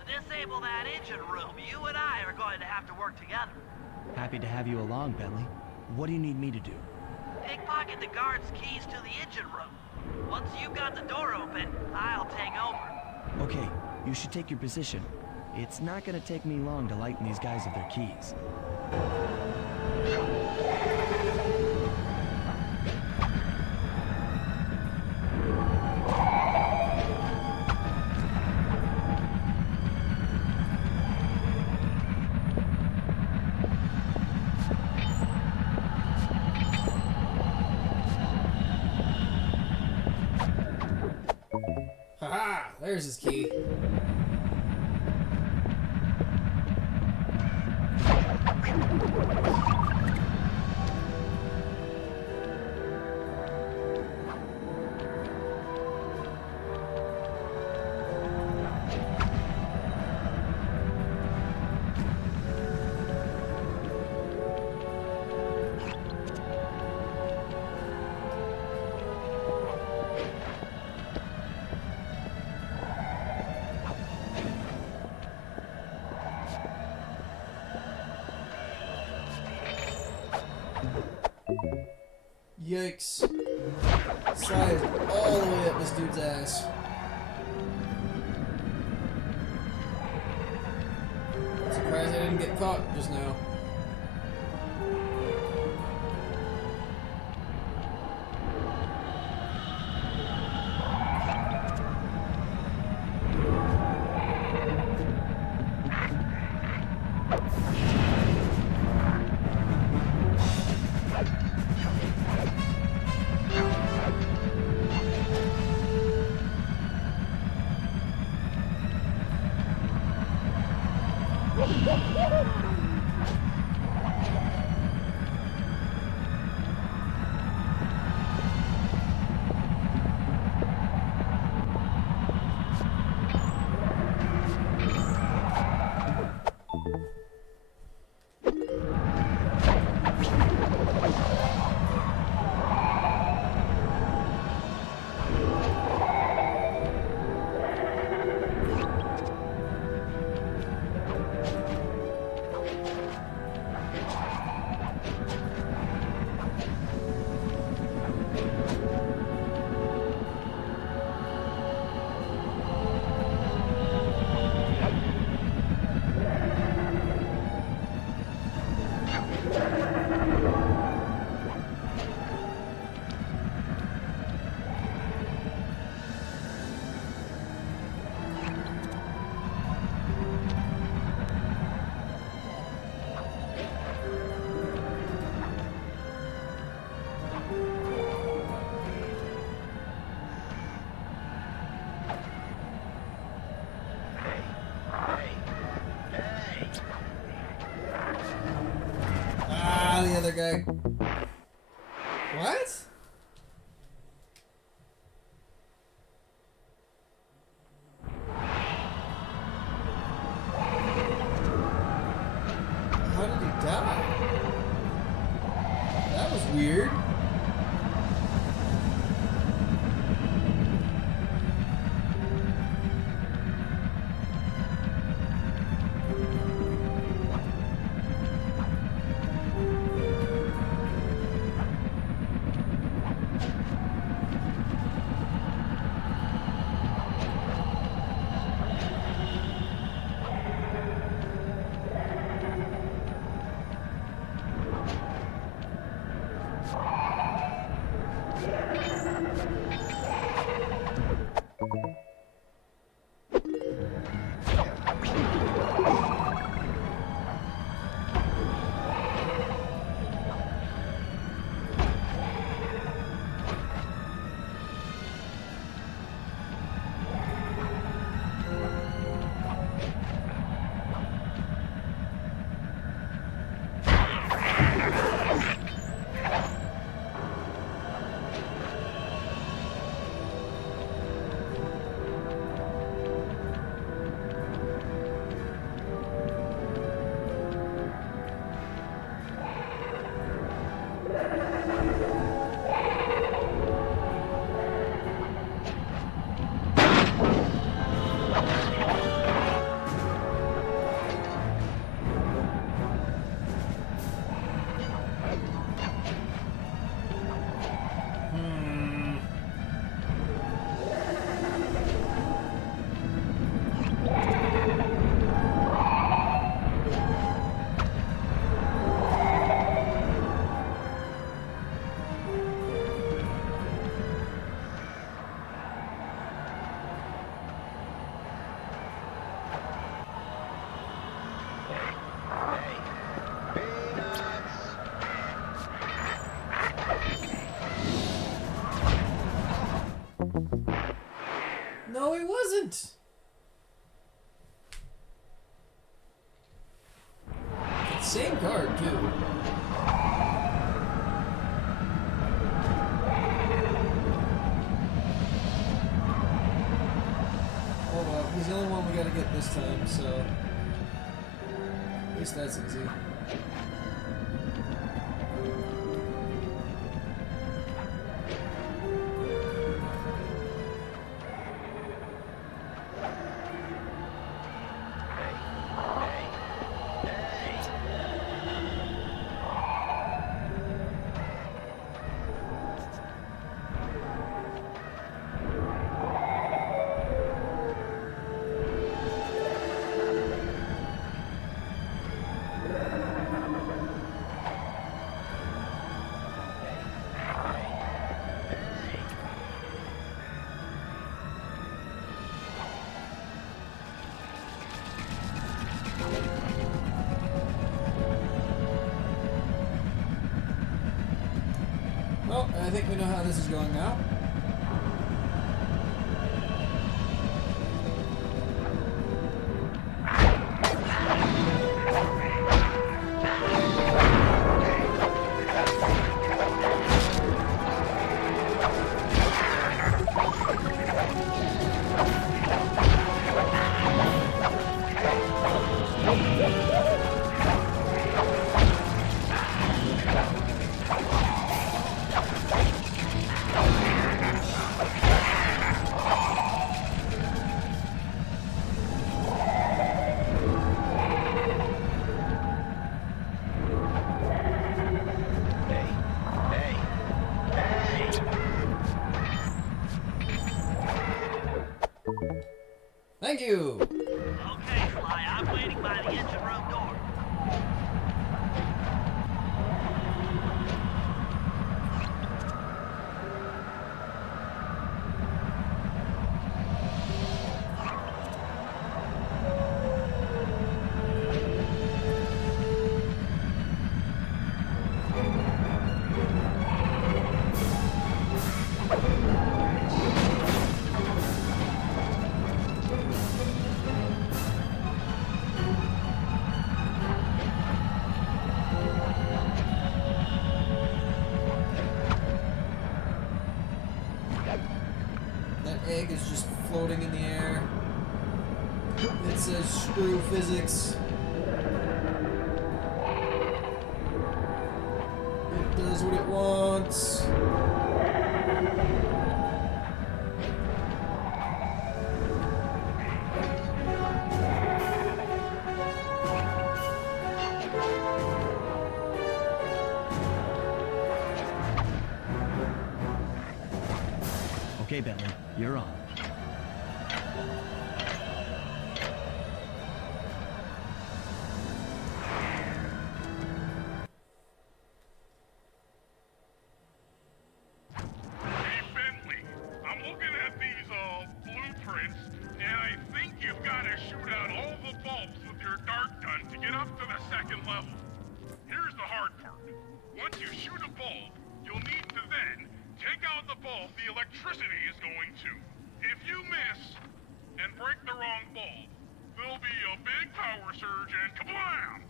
Disable that engine room. You and I are going to have to work together. Happy to have you along, Bentley. What do you need me to do? Pickpocket the guard's keys to the engine room. Once you've got the door open, I'll take over. Okay, you should take your position. It's not gonna take me long to lighten these guys of their keys. Haha! There's his key. Yikes. Slide all the way up this dude's ass. Surprised I didn't get caught just now. Okay. What? How did he die? That was weird. No, he wasn't. Same card, too. Oh well, he's the only one we gotta get this time, so at least that's easy. Well, I think we know how this is going now. Thank you! Okay, Sly, I'm waiting by the engine room door. egg is just floating in the air. It says screw physics. It does what it wants. Okay, Bentley, you're on. Hey, Bentley, I'm looking at these, blueprints, and I think you've got to shoot out all the bulbs with your dart gun to get up to the second level. Here's the hard part. Once you shoot a bulb, you'll need to then take out the bulb the electricity is going to. If you miss and break the wrong bulb, there'll be a big power surge and kablam!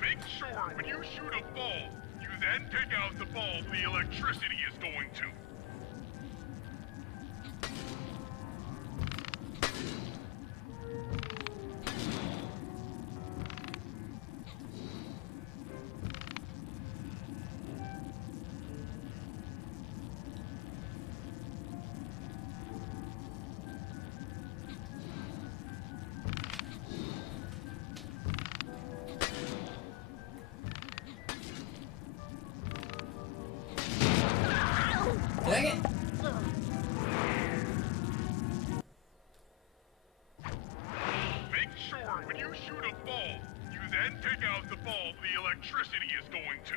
Make sure when you shoot a bulb, you then take out the bulb the electricity is going to. Dang it! Make sure when you shoot a bulb, you then take out the bulb the electricity is going to.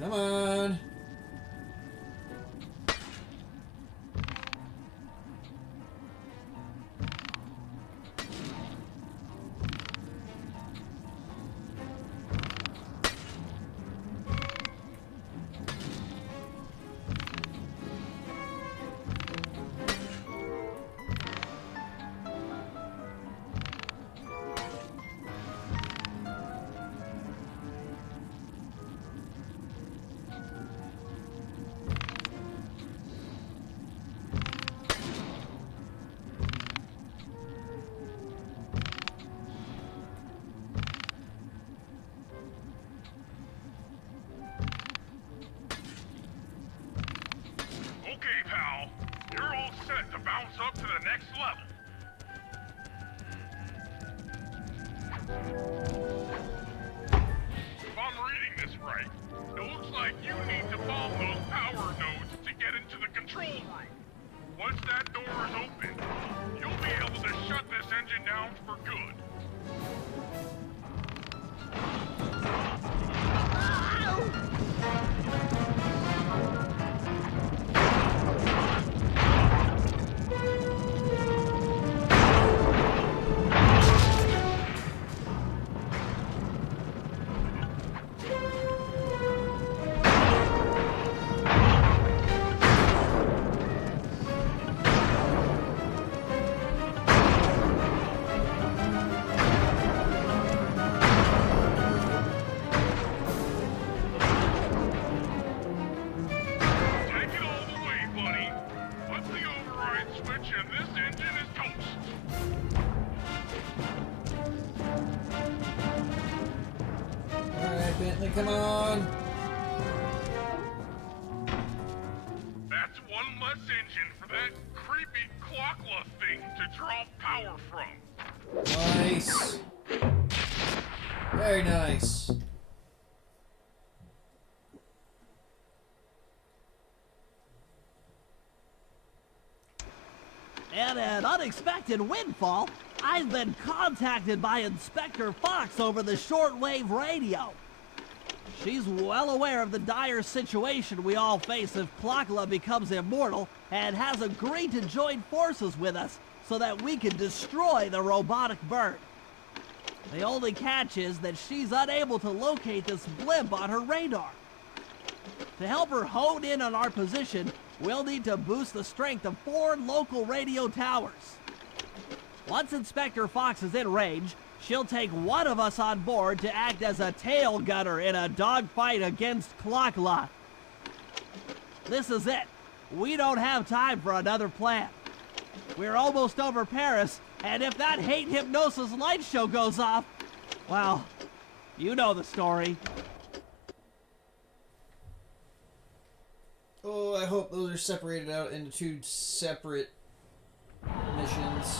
Come on. Okay, pal. You're all set to bounce up to the next level. If I'm reading this right, it looks like you need to bomb those power nodes to get into the control room. Once that door is open, you'll be able to shut this engine down for good. Bentley, come on. That's one less engine for that creepy Clockwerk thing to draw power from. Nice. Very nice. And an unexpected windfall, I've been contacted by Inspector Fox over the shortwave radio. She's well aware of the dire situation we all face if Clockwerk becomes immortal and has agreed to join forces with us so that we can destroy the robotic bird. The only catch is that she's unable to locate this blimp on her radar. To help her hone in on our position, we'll need to boost the strength of 4 local radio towers. Once Inspector Fox is in range, she'll take one of us on board to act as a tail gunner in a dogfight against Clockwerk. This is it. We don't have time for another plan. We're almost over Paris, and if that hate hypnosis light show goes off, well, you know the story. Oh, I hope those are separated out into 2 separate missions.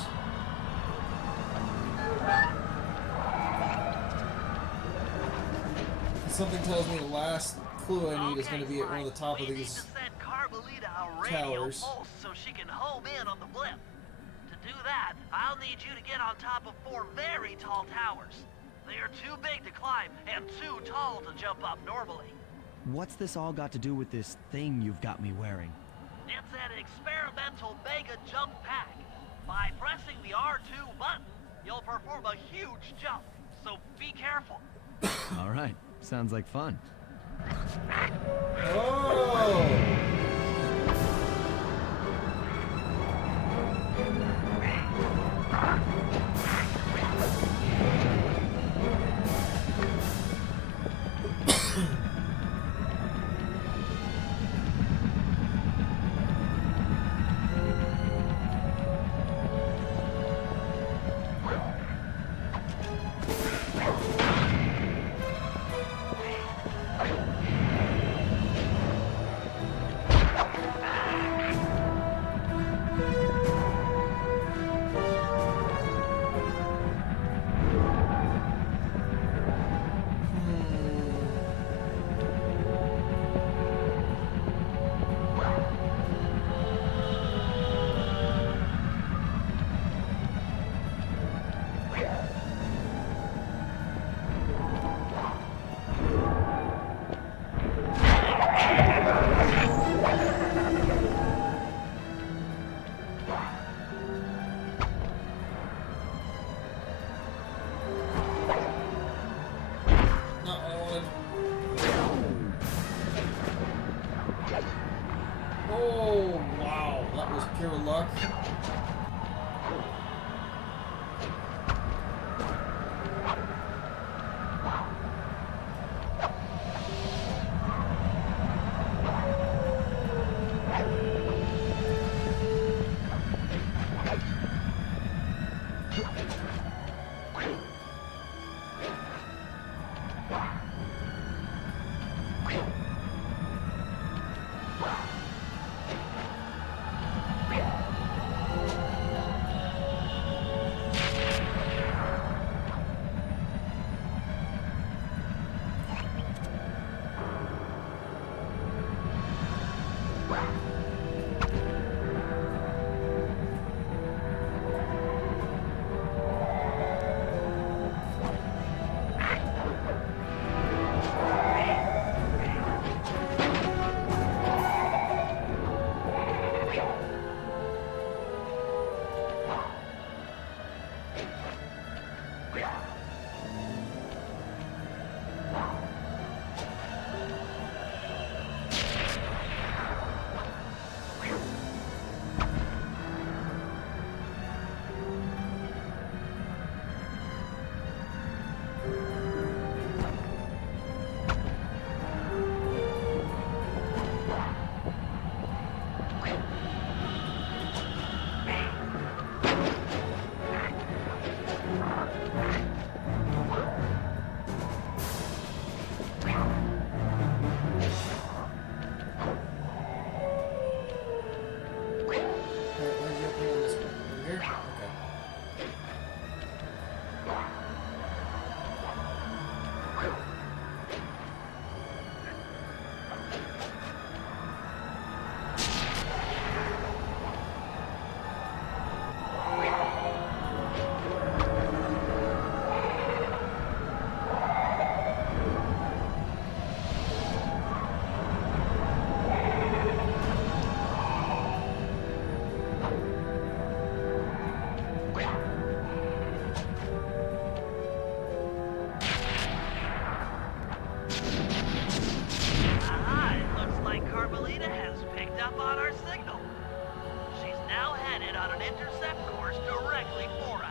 Something tells me the last clue I need is going to be at one of the top of these We need to set Carmelita a radio towers. pulse so she can home in on the blimp. To do that, I'll need you to get on top of 4 very tall towers. They are too big to climb and too tall to jump up normally. What's this all got to do with this thing you've got me wearing? It's an experimental mega jump pack. By pressing the R2 button, you'll perform a huge jump, so be careful. All right, sounds like fun. Oh! here? Okay. Aha, it looks like Carmelita has picked up on our signal. She's now headed on an intercept course directly for us.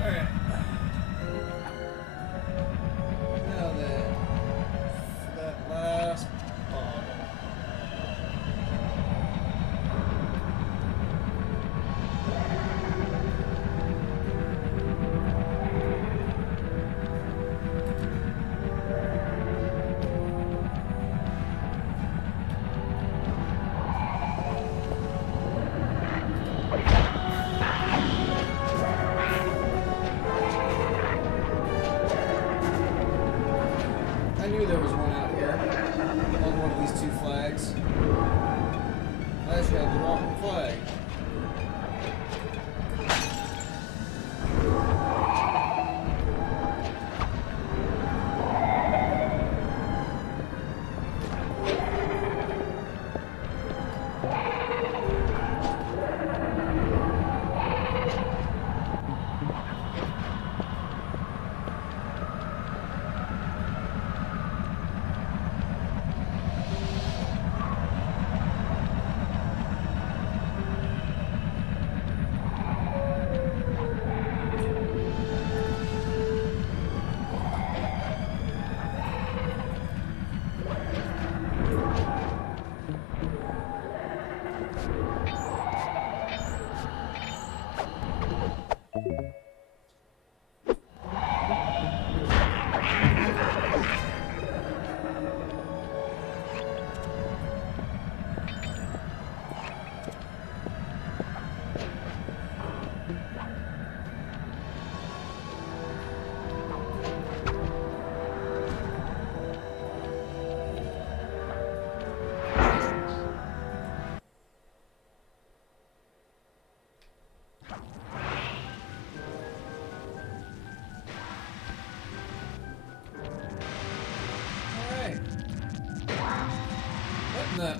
Alright. Now then, for that last bottle. I knew there was one out here on one of these two flags. I just had the wrong flag. Alright. What in the?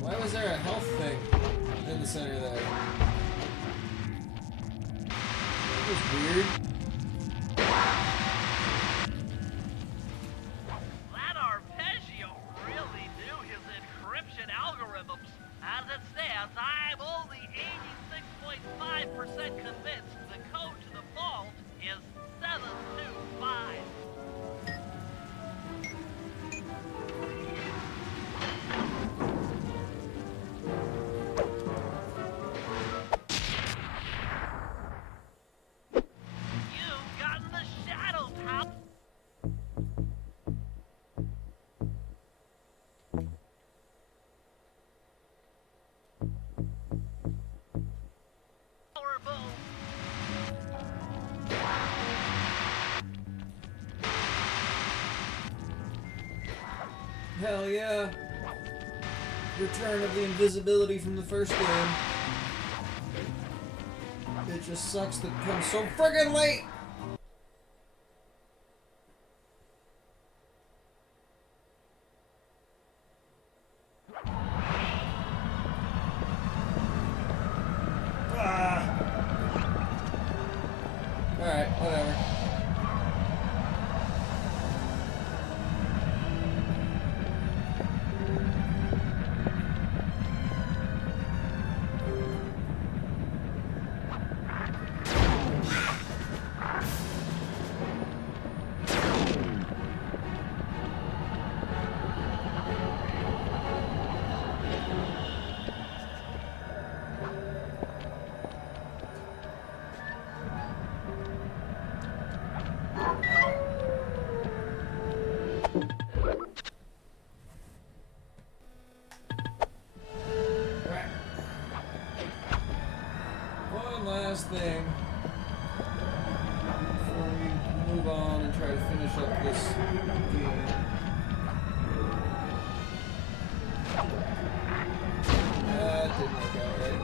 Why was there a health thing in the center there? That was weird. That Arpeggio really knew his encryption algorithms. As it stands, I'm only 86.5% convinced the code to the vault is 725. You've gotten the shadow top. Powerful. Hell yeah. Return of the invisibility from the first game. It just sucks that it comes so friggin' late! Alright, whatever. One last thing before we move on and try to finish up this game. That didn't work out right.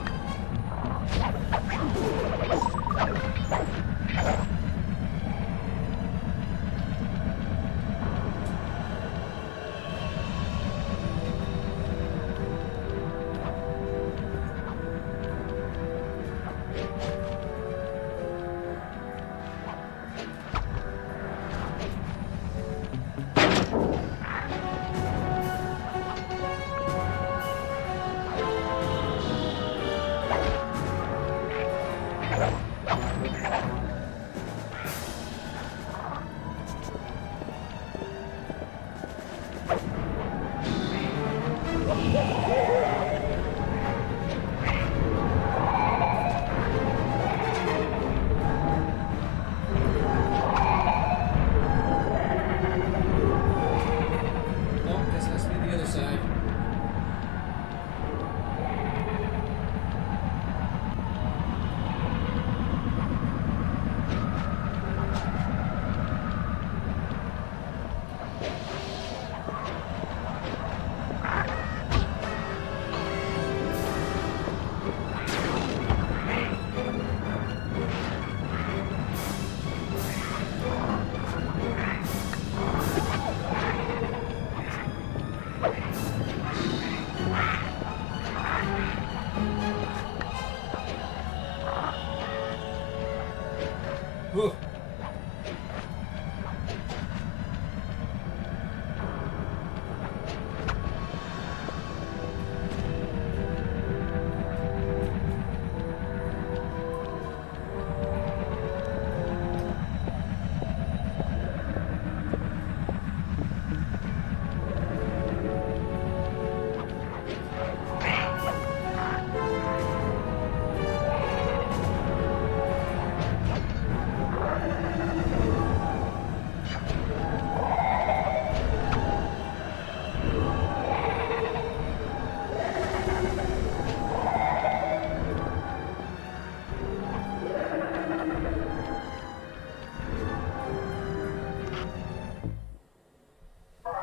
Whew.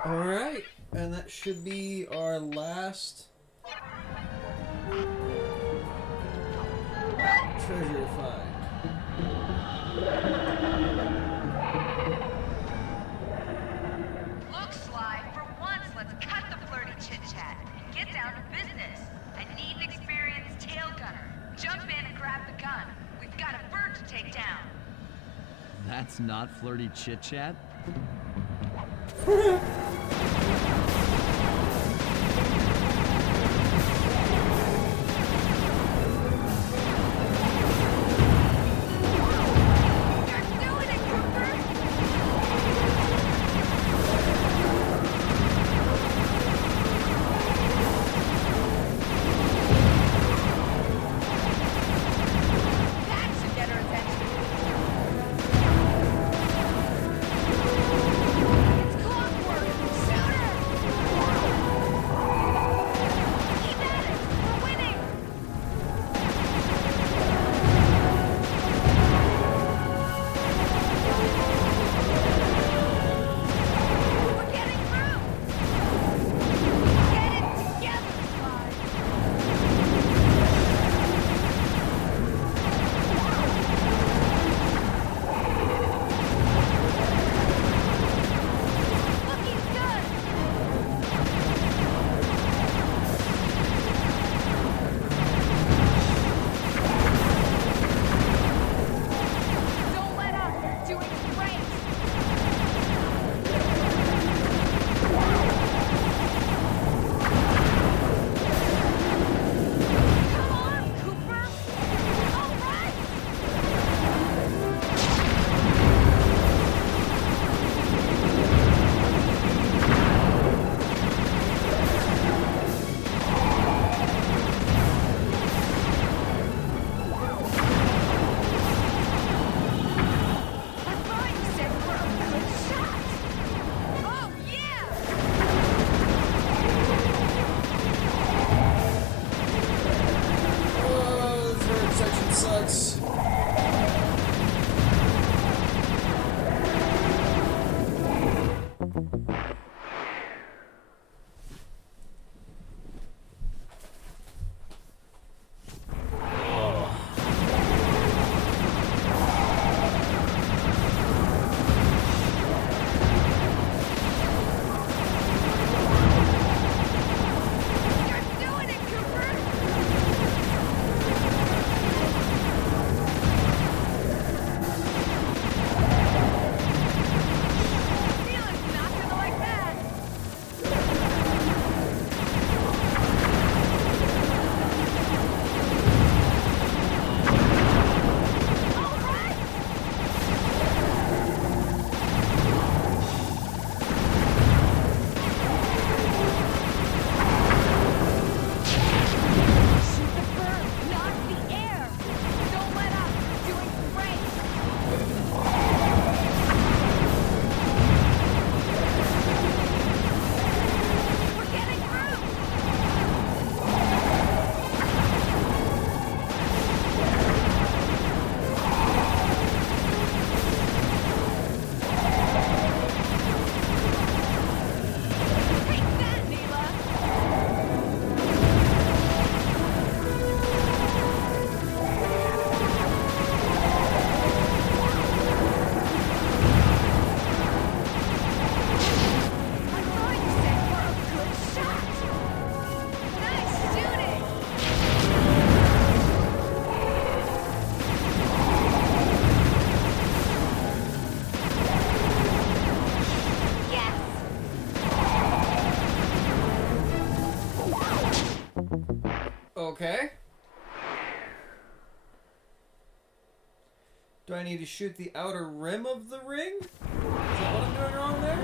Alright, and that should be our last treasure to find. Look, Sly, for once, let's cut the flirty chit-chat and get down to business. I need an experienced tail gunner. Jump in and grab the gun. We've got a bird to take down. That's not flirty chit-chat? Okay. Do I need to shoot the outer rim of the ring? Is that what I'm doing wrong there?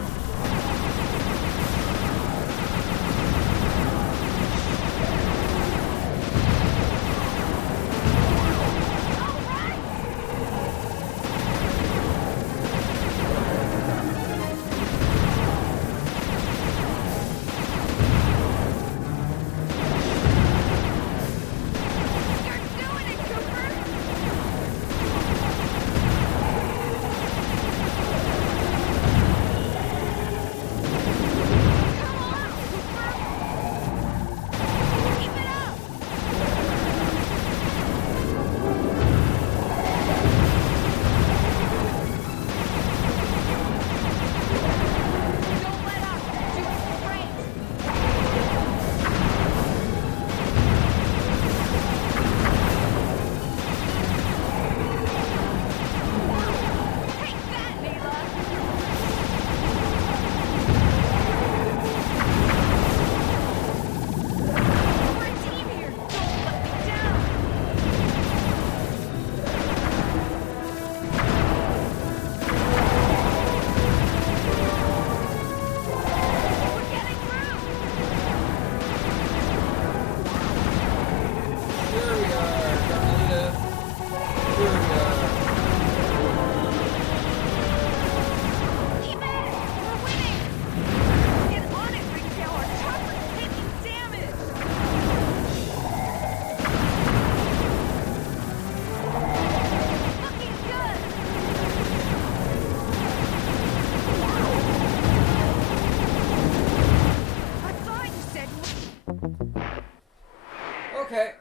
Okay.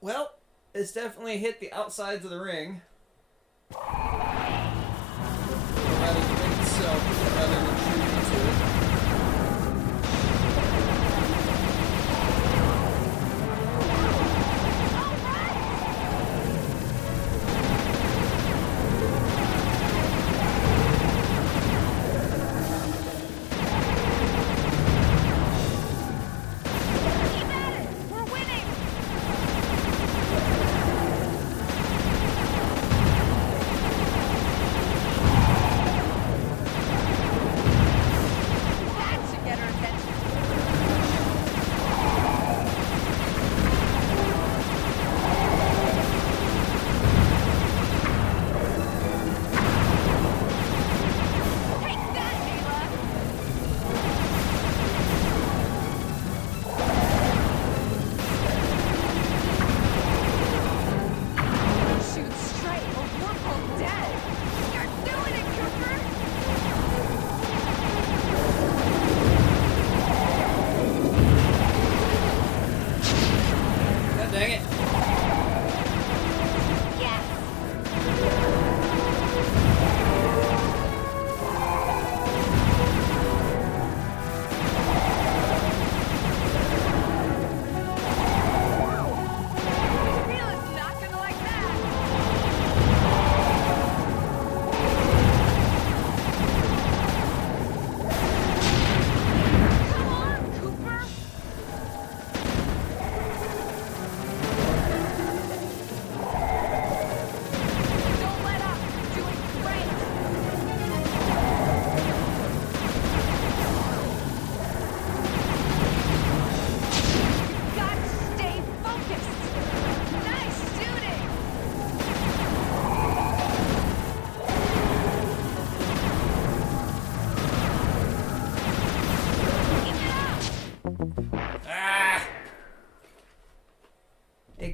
Well, it's definitely hit the outsides of the ring. Rather than the ring itself, rather than shooting into it.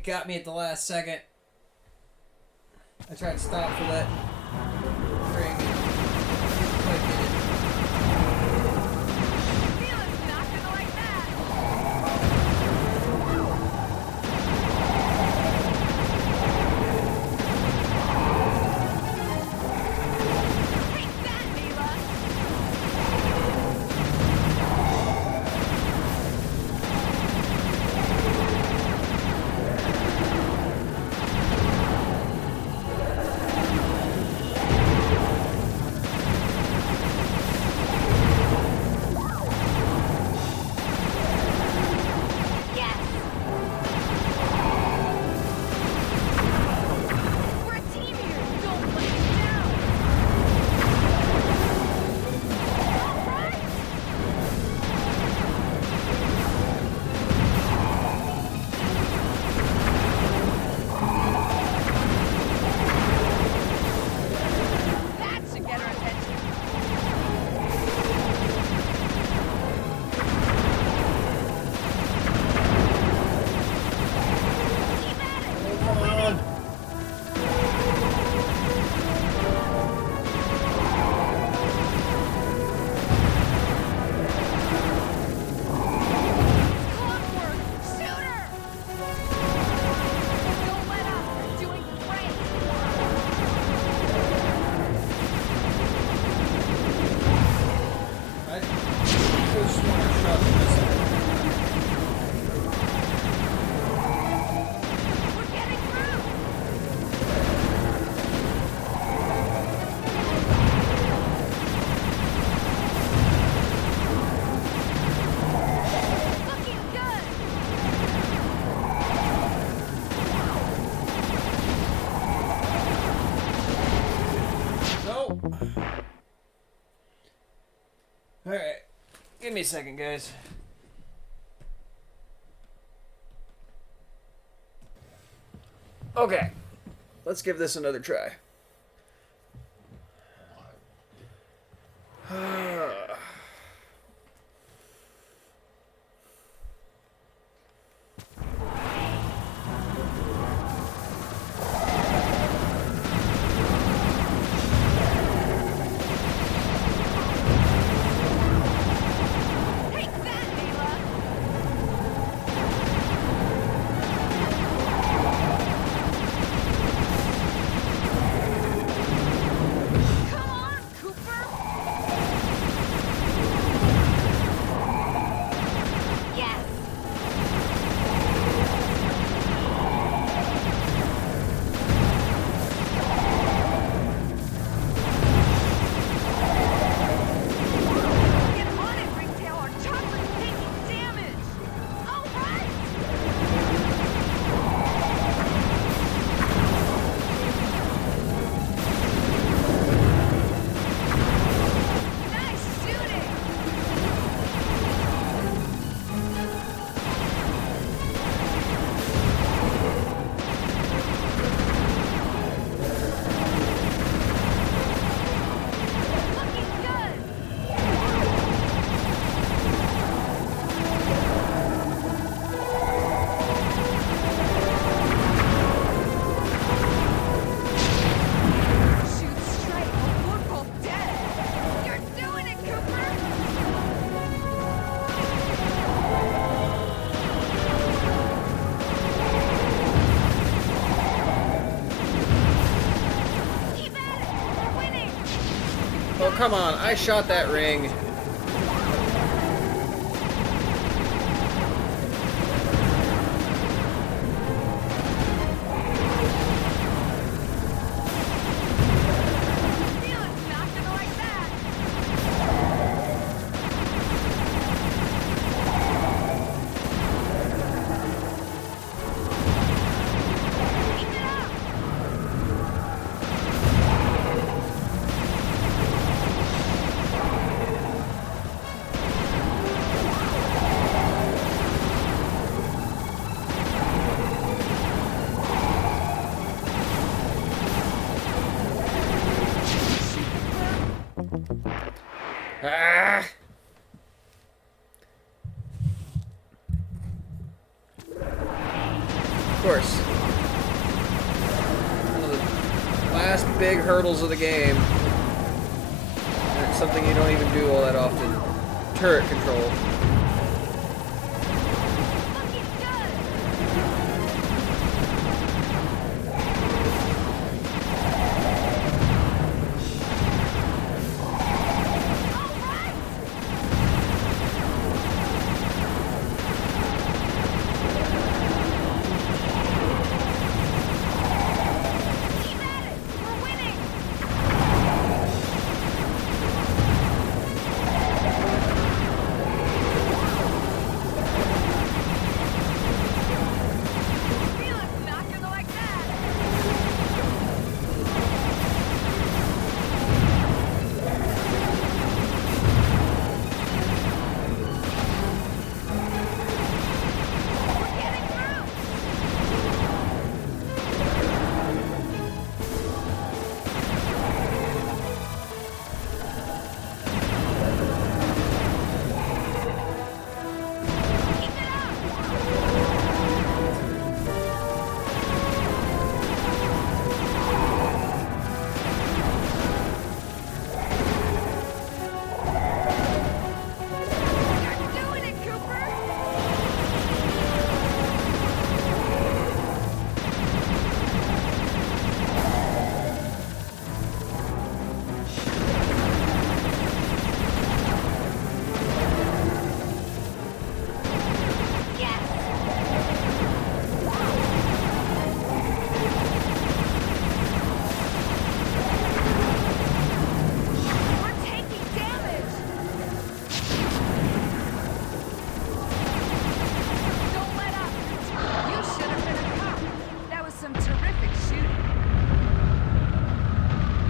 got me at the last second. I tried to stop for that ring and didn't quite get it. Neela's not gonna like that. Take that, Neyla. Yes! We're a team here. Don't let me down. All right. That should get her attention. Keep at it. Come on. Clockwerk, shoot her! Don't let up. You're doing great. I just want to shot the missile. We're getting through. Looking good. No. Alright. Give me a second, guys. Okay. Let's give this another try. Take that, Neyla. Come on, Cooper. Yes. Get on it, Ringtail. Our chopper's taking damage. All right. Nice shooting. Looking good. Shoot straight or we're both dead. You're doing it, Cooper. Keep at it. We're winning. Oh, come on. I shot that ring. Neela's not gonna like that. Keep it up. Ah! course. One of the last big hurdles of the game. And it's something you don't even do all that often. Turret control.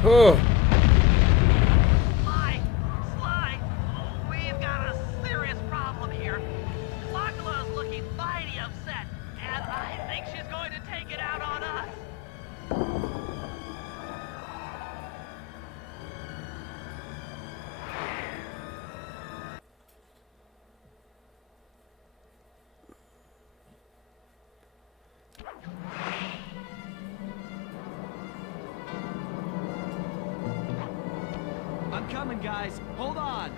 Oh. Sly, we've got a serious problem here. Wakala's looking mighty upset, and I think she's going to take it out on us. I'm coming, guys. Hold on.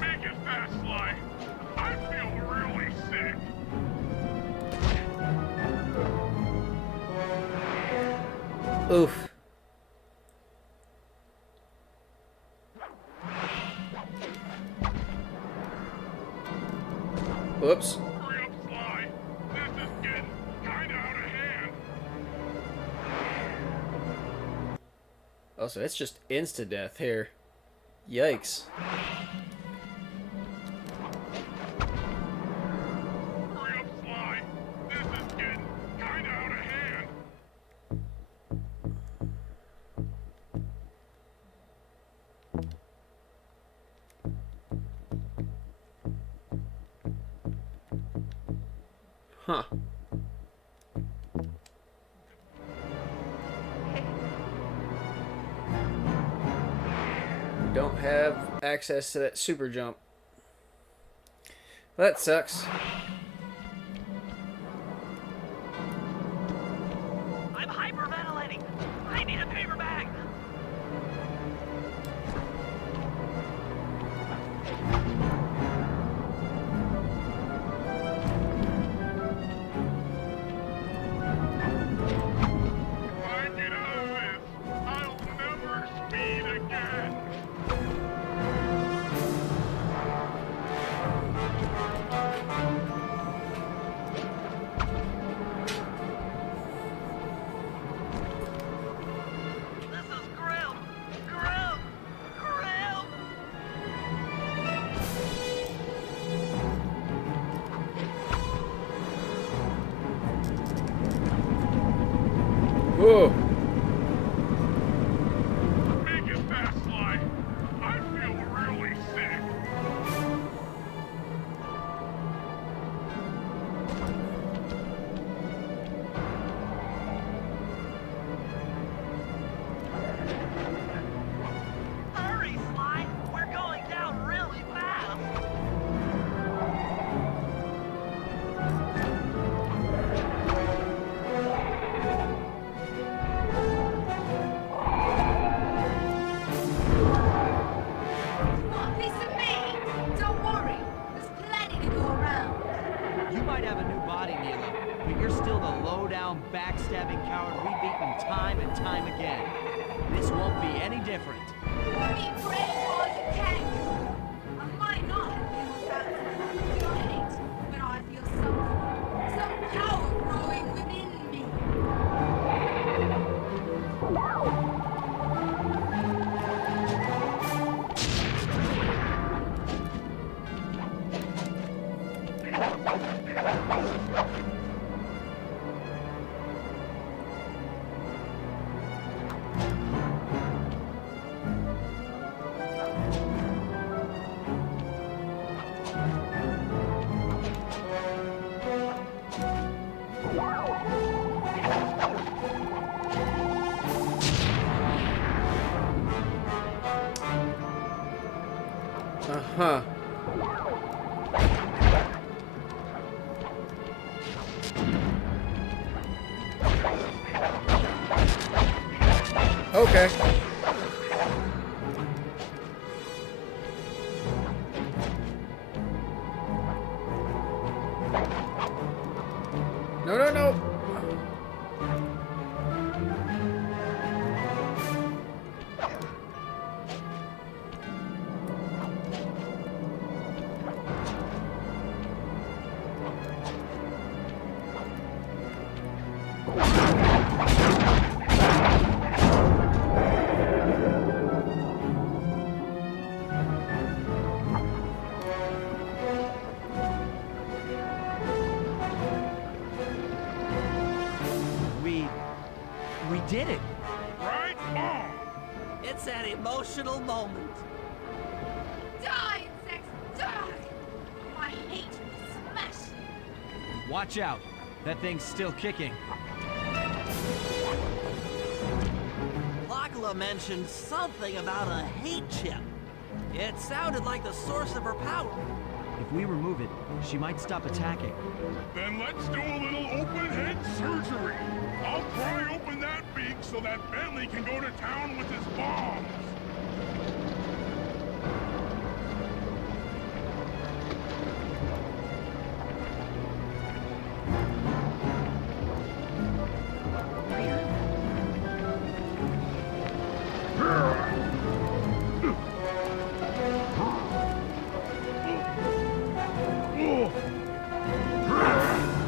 Make it fast, Sly. I feel really sick. Oof. Whoops. Hurry up, Sly. This is getting kinda out of hand. Oh, so it's just insta-death here. Yikes. Hurry up, Sly. This is getting kinda out of hand. Huh. Don't have access to that super jump. That sucks. I'm hyperventilating. I need a paper bag. If I get out of this, I'll never speed again. This is grim. Grim. Grim. Whoa. Make it fast, Sly. I feel really sick. Hurry, Sly. We're going down really fast. a low-down, backstabbing coward we've beaten time and time again. This won't be any different. Be brainwash tank! I might not have been without it, but I feel some power growing within me. Uh-huh. Okay. No, no, no. We did it. Right on! It's an emotional moment. Die, insects, die! My hate will smash you. Watch out. That thing's still kicking. Lachla mentioned something about a hate chip. It sounded like the source of her power. If we remove it, she might stop attacking. Then let's do a little open-head surgery. I'll pry open that beak so that Bentley can go to town with his bombs.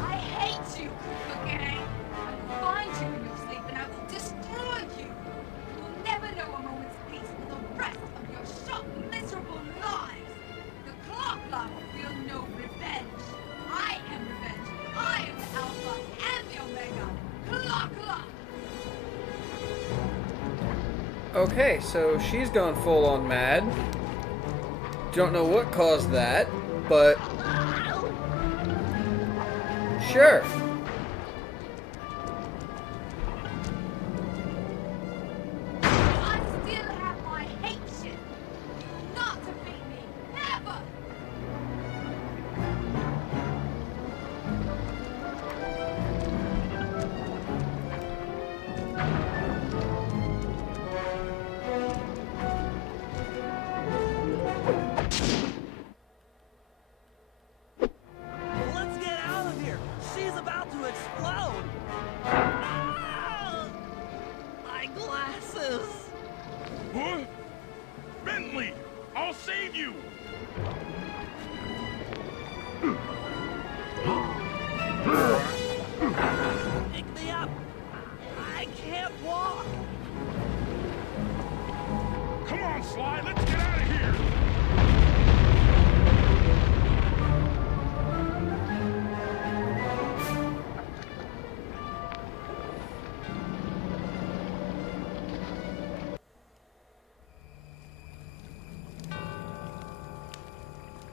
I hate you, Cooper Gang. I will find you in your sleep and I will destroy you. You will never know a moment's peace for the rest of your short, miserable lives. The Clockwerk will feel no revenge. I am revenge. I am the Alpha and the Omega. Clockwerk! Okay, so she's gone full on mad. Don't know what caused that, but sure. I still have my hate shit. You will not defeat me. Never! Let's get out of here. She's about to explode. Ah! My glasses. What? Bentley, I'll save you. Pick me up. I can't walk. Come on, Sly, let's get out of here.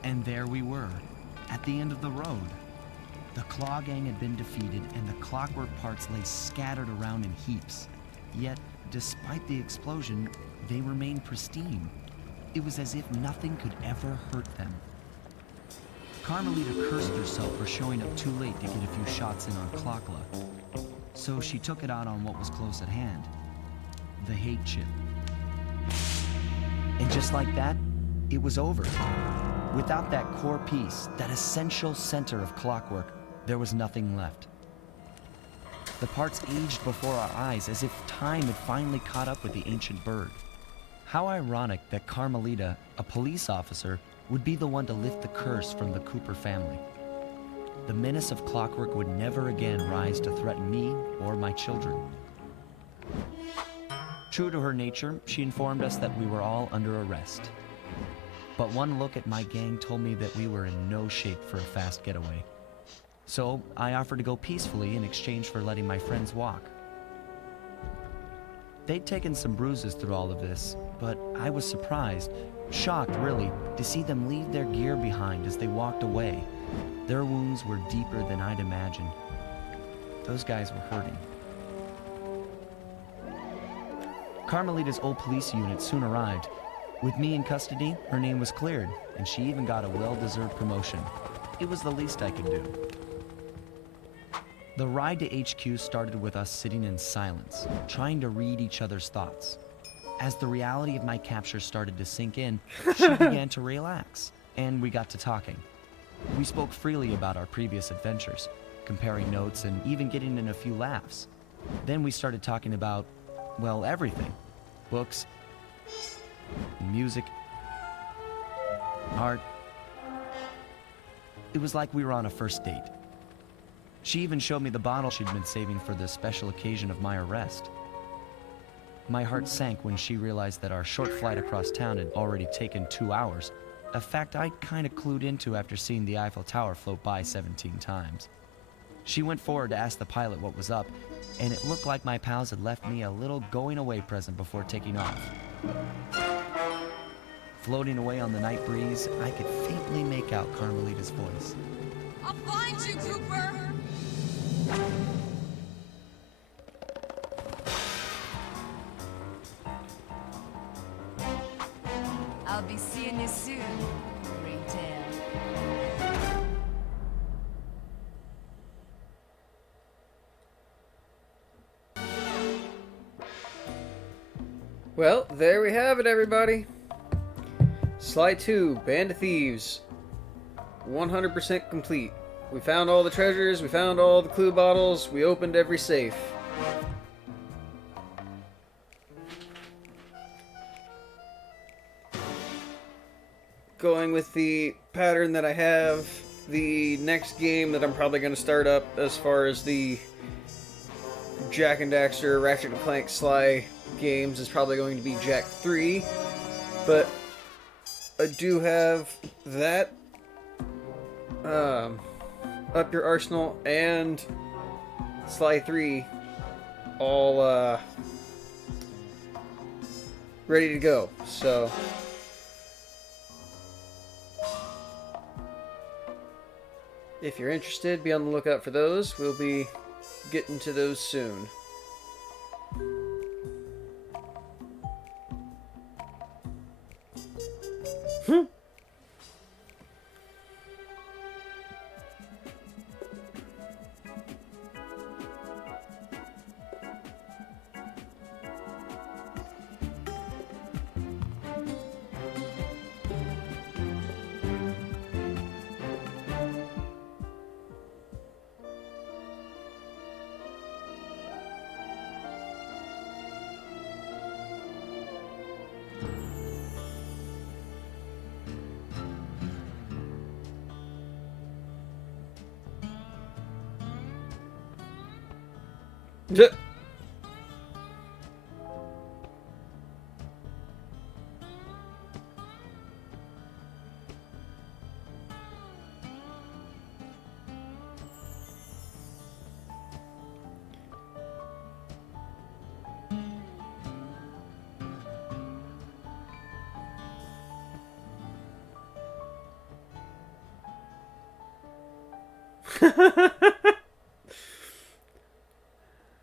And there we were, at the end of the road. The Claw Gang had been defeated, and the Clockwerk parts lay scattered around in heaps. Yet, despite the explosion, they remained pristine. It was as if nothing could ever hurt them. Carmelita cursed herself for showing up too late to get a few shots in on Clockla. So she took it out on what was close at hand, the hate chip. And just like that, it was over. Without that core piece, that essential center of Clockwerk, there was nothing left. The parts aged before our eyes as if time had finally caught up with the ancient bird. How ironic that Carmelita, a police officer, would be the one to lift the curse from the Cooper family. The menace of Clockwerk would never again rise to threaten me or my children. True to her nature, she informed us that we were all under arrest. But one look at my gang told me that we were in no shape for a fast getaway. So I offered to go peacefully in exchange for letting my friends walk. They'd taken some bruises through all of this, but I was surprised, shocked really, to see them leave their gear behind as they walked away. Their wounds were deeper than I'd imagined. Those guys were hurting. Carmelita's old police unit soon arrived. With me in custody, her name was cleared, and she even got a well-deserved promotion. It was the least I could do. The ride to HQ started with us sitting in silence, trying to read each other's thoughts. As the reality of my capture started to sink in, she began to relax, and we got to talking. We spoke freely about our previous adventures, comparing notes and even getting in a few laughs. Then we started talking about, well, everything. Books, music, art. It was like we were on a first date. She even showed me the bottle she'd been saving for the special occasion of my arrest. My heart sank when she realized that our short flight across town had already taken 2 hours, a fact I'd kind of clued into after seeing the Eiffel Tower float by 17 times. She went forward to ask the pilot what was up, and it looked like my pals had left me a little going-away present before taking off. Floating away on the night breeze, I could faintly make out Carmelita's voice. I'll find you, Cooper! I'll be seeing you soon, Ringtail. Well, there we have it, everybody. Sly 2, Band of Thieves. 100% complete. We found all the treasures, we found all the clue bottles, we opened every safe. Going with the pattern that I have, the next game that I'm probably going to start up as far as the Jak and Daxter, Ratchet and Clank, Sly games is probably going to be Jak 3, but I do have that Up Your Arsenal and Sly 3 all ready to go. So if you're interested, be on the lookout for those. We'll be getting to those soon.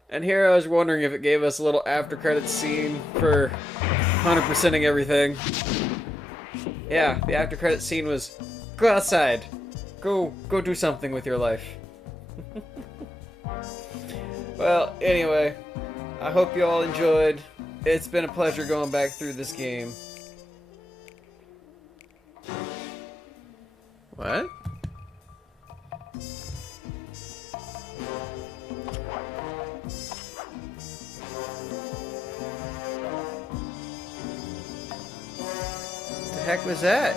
And here I was wondering if it gave us a little after credits scene for 100%ing everything. Yeah, the after credits scene was go outside. Go do something with your life. Well, anyway, I hope you all enjoyed. It's been a pleasure going back through this game. What? heck was that?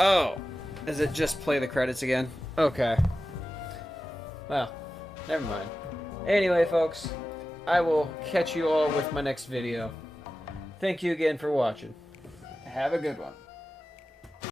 Oh, is it just play the credits again? Okay. Well, never mind. Anyway, folks, I will catch you all with my next video. Thank you again for watching. Have a good one.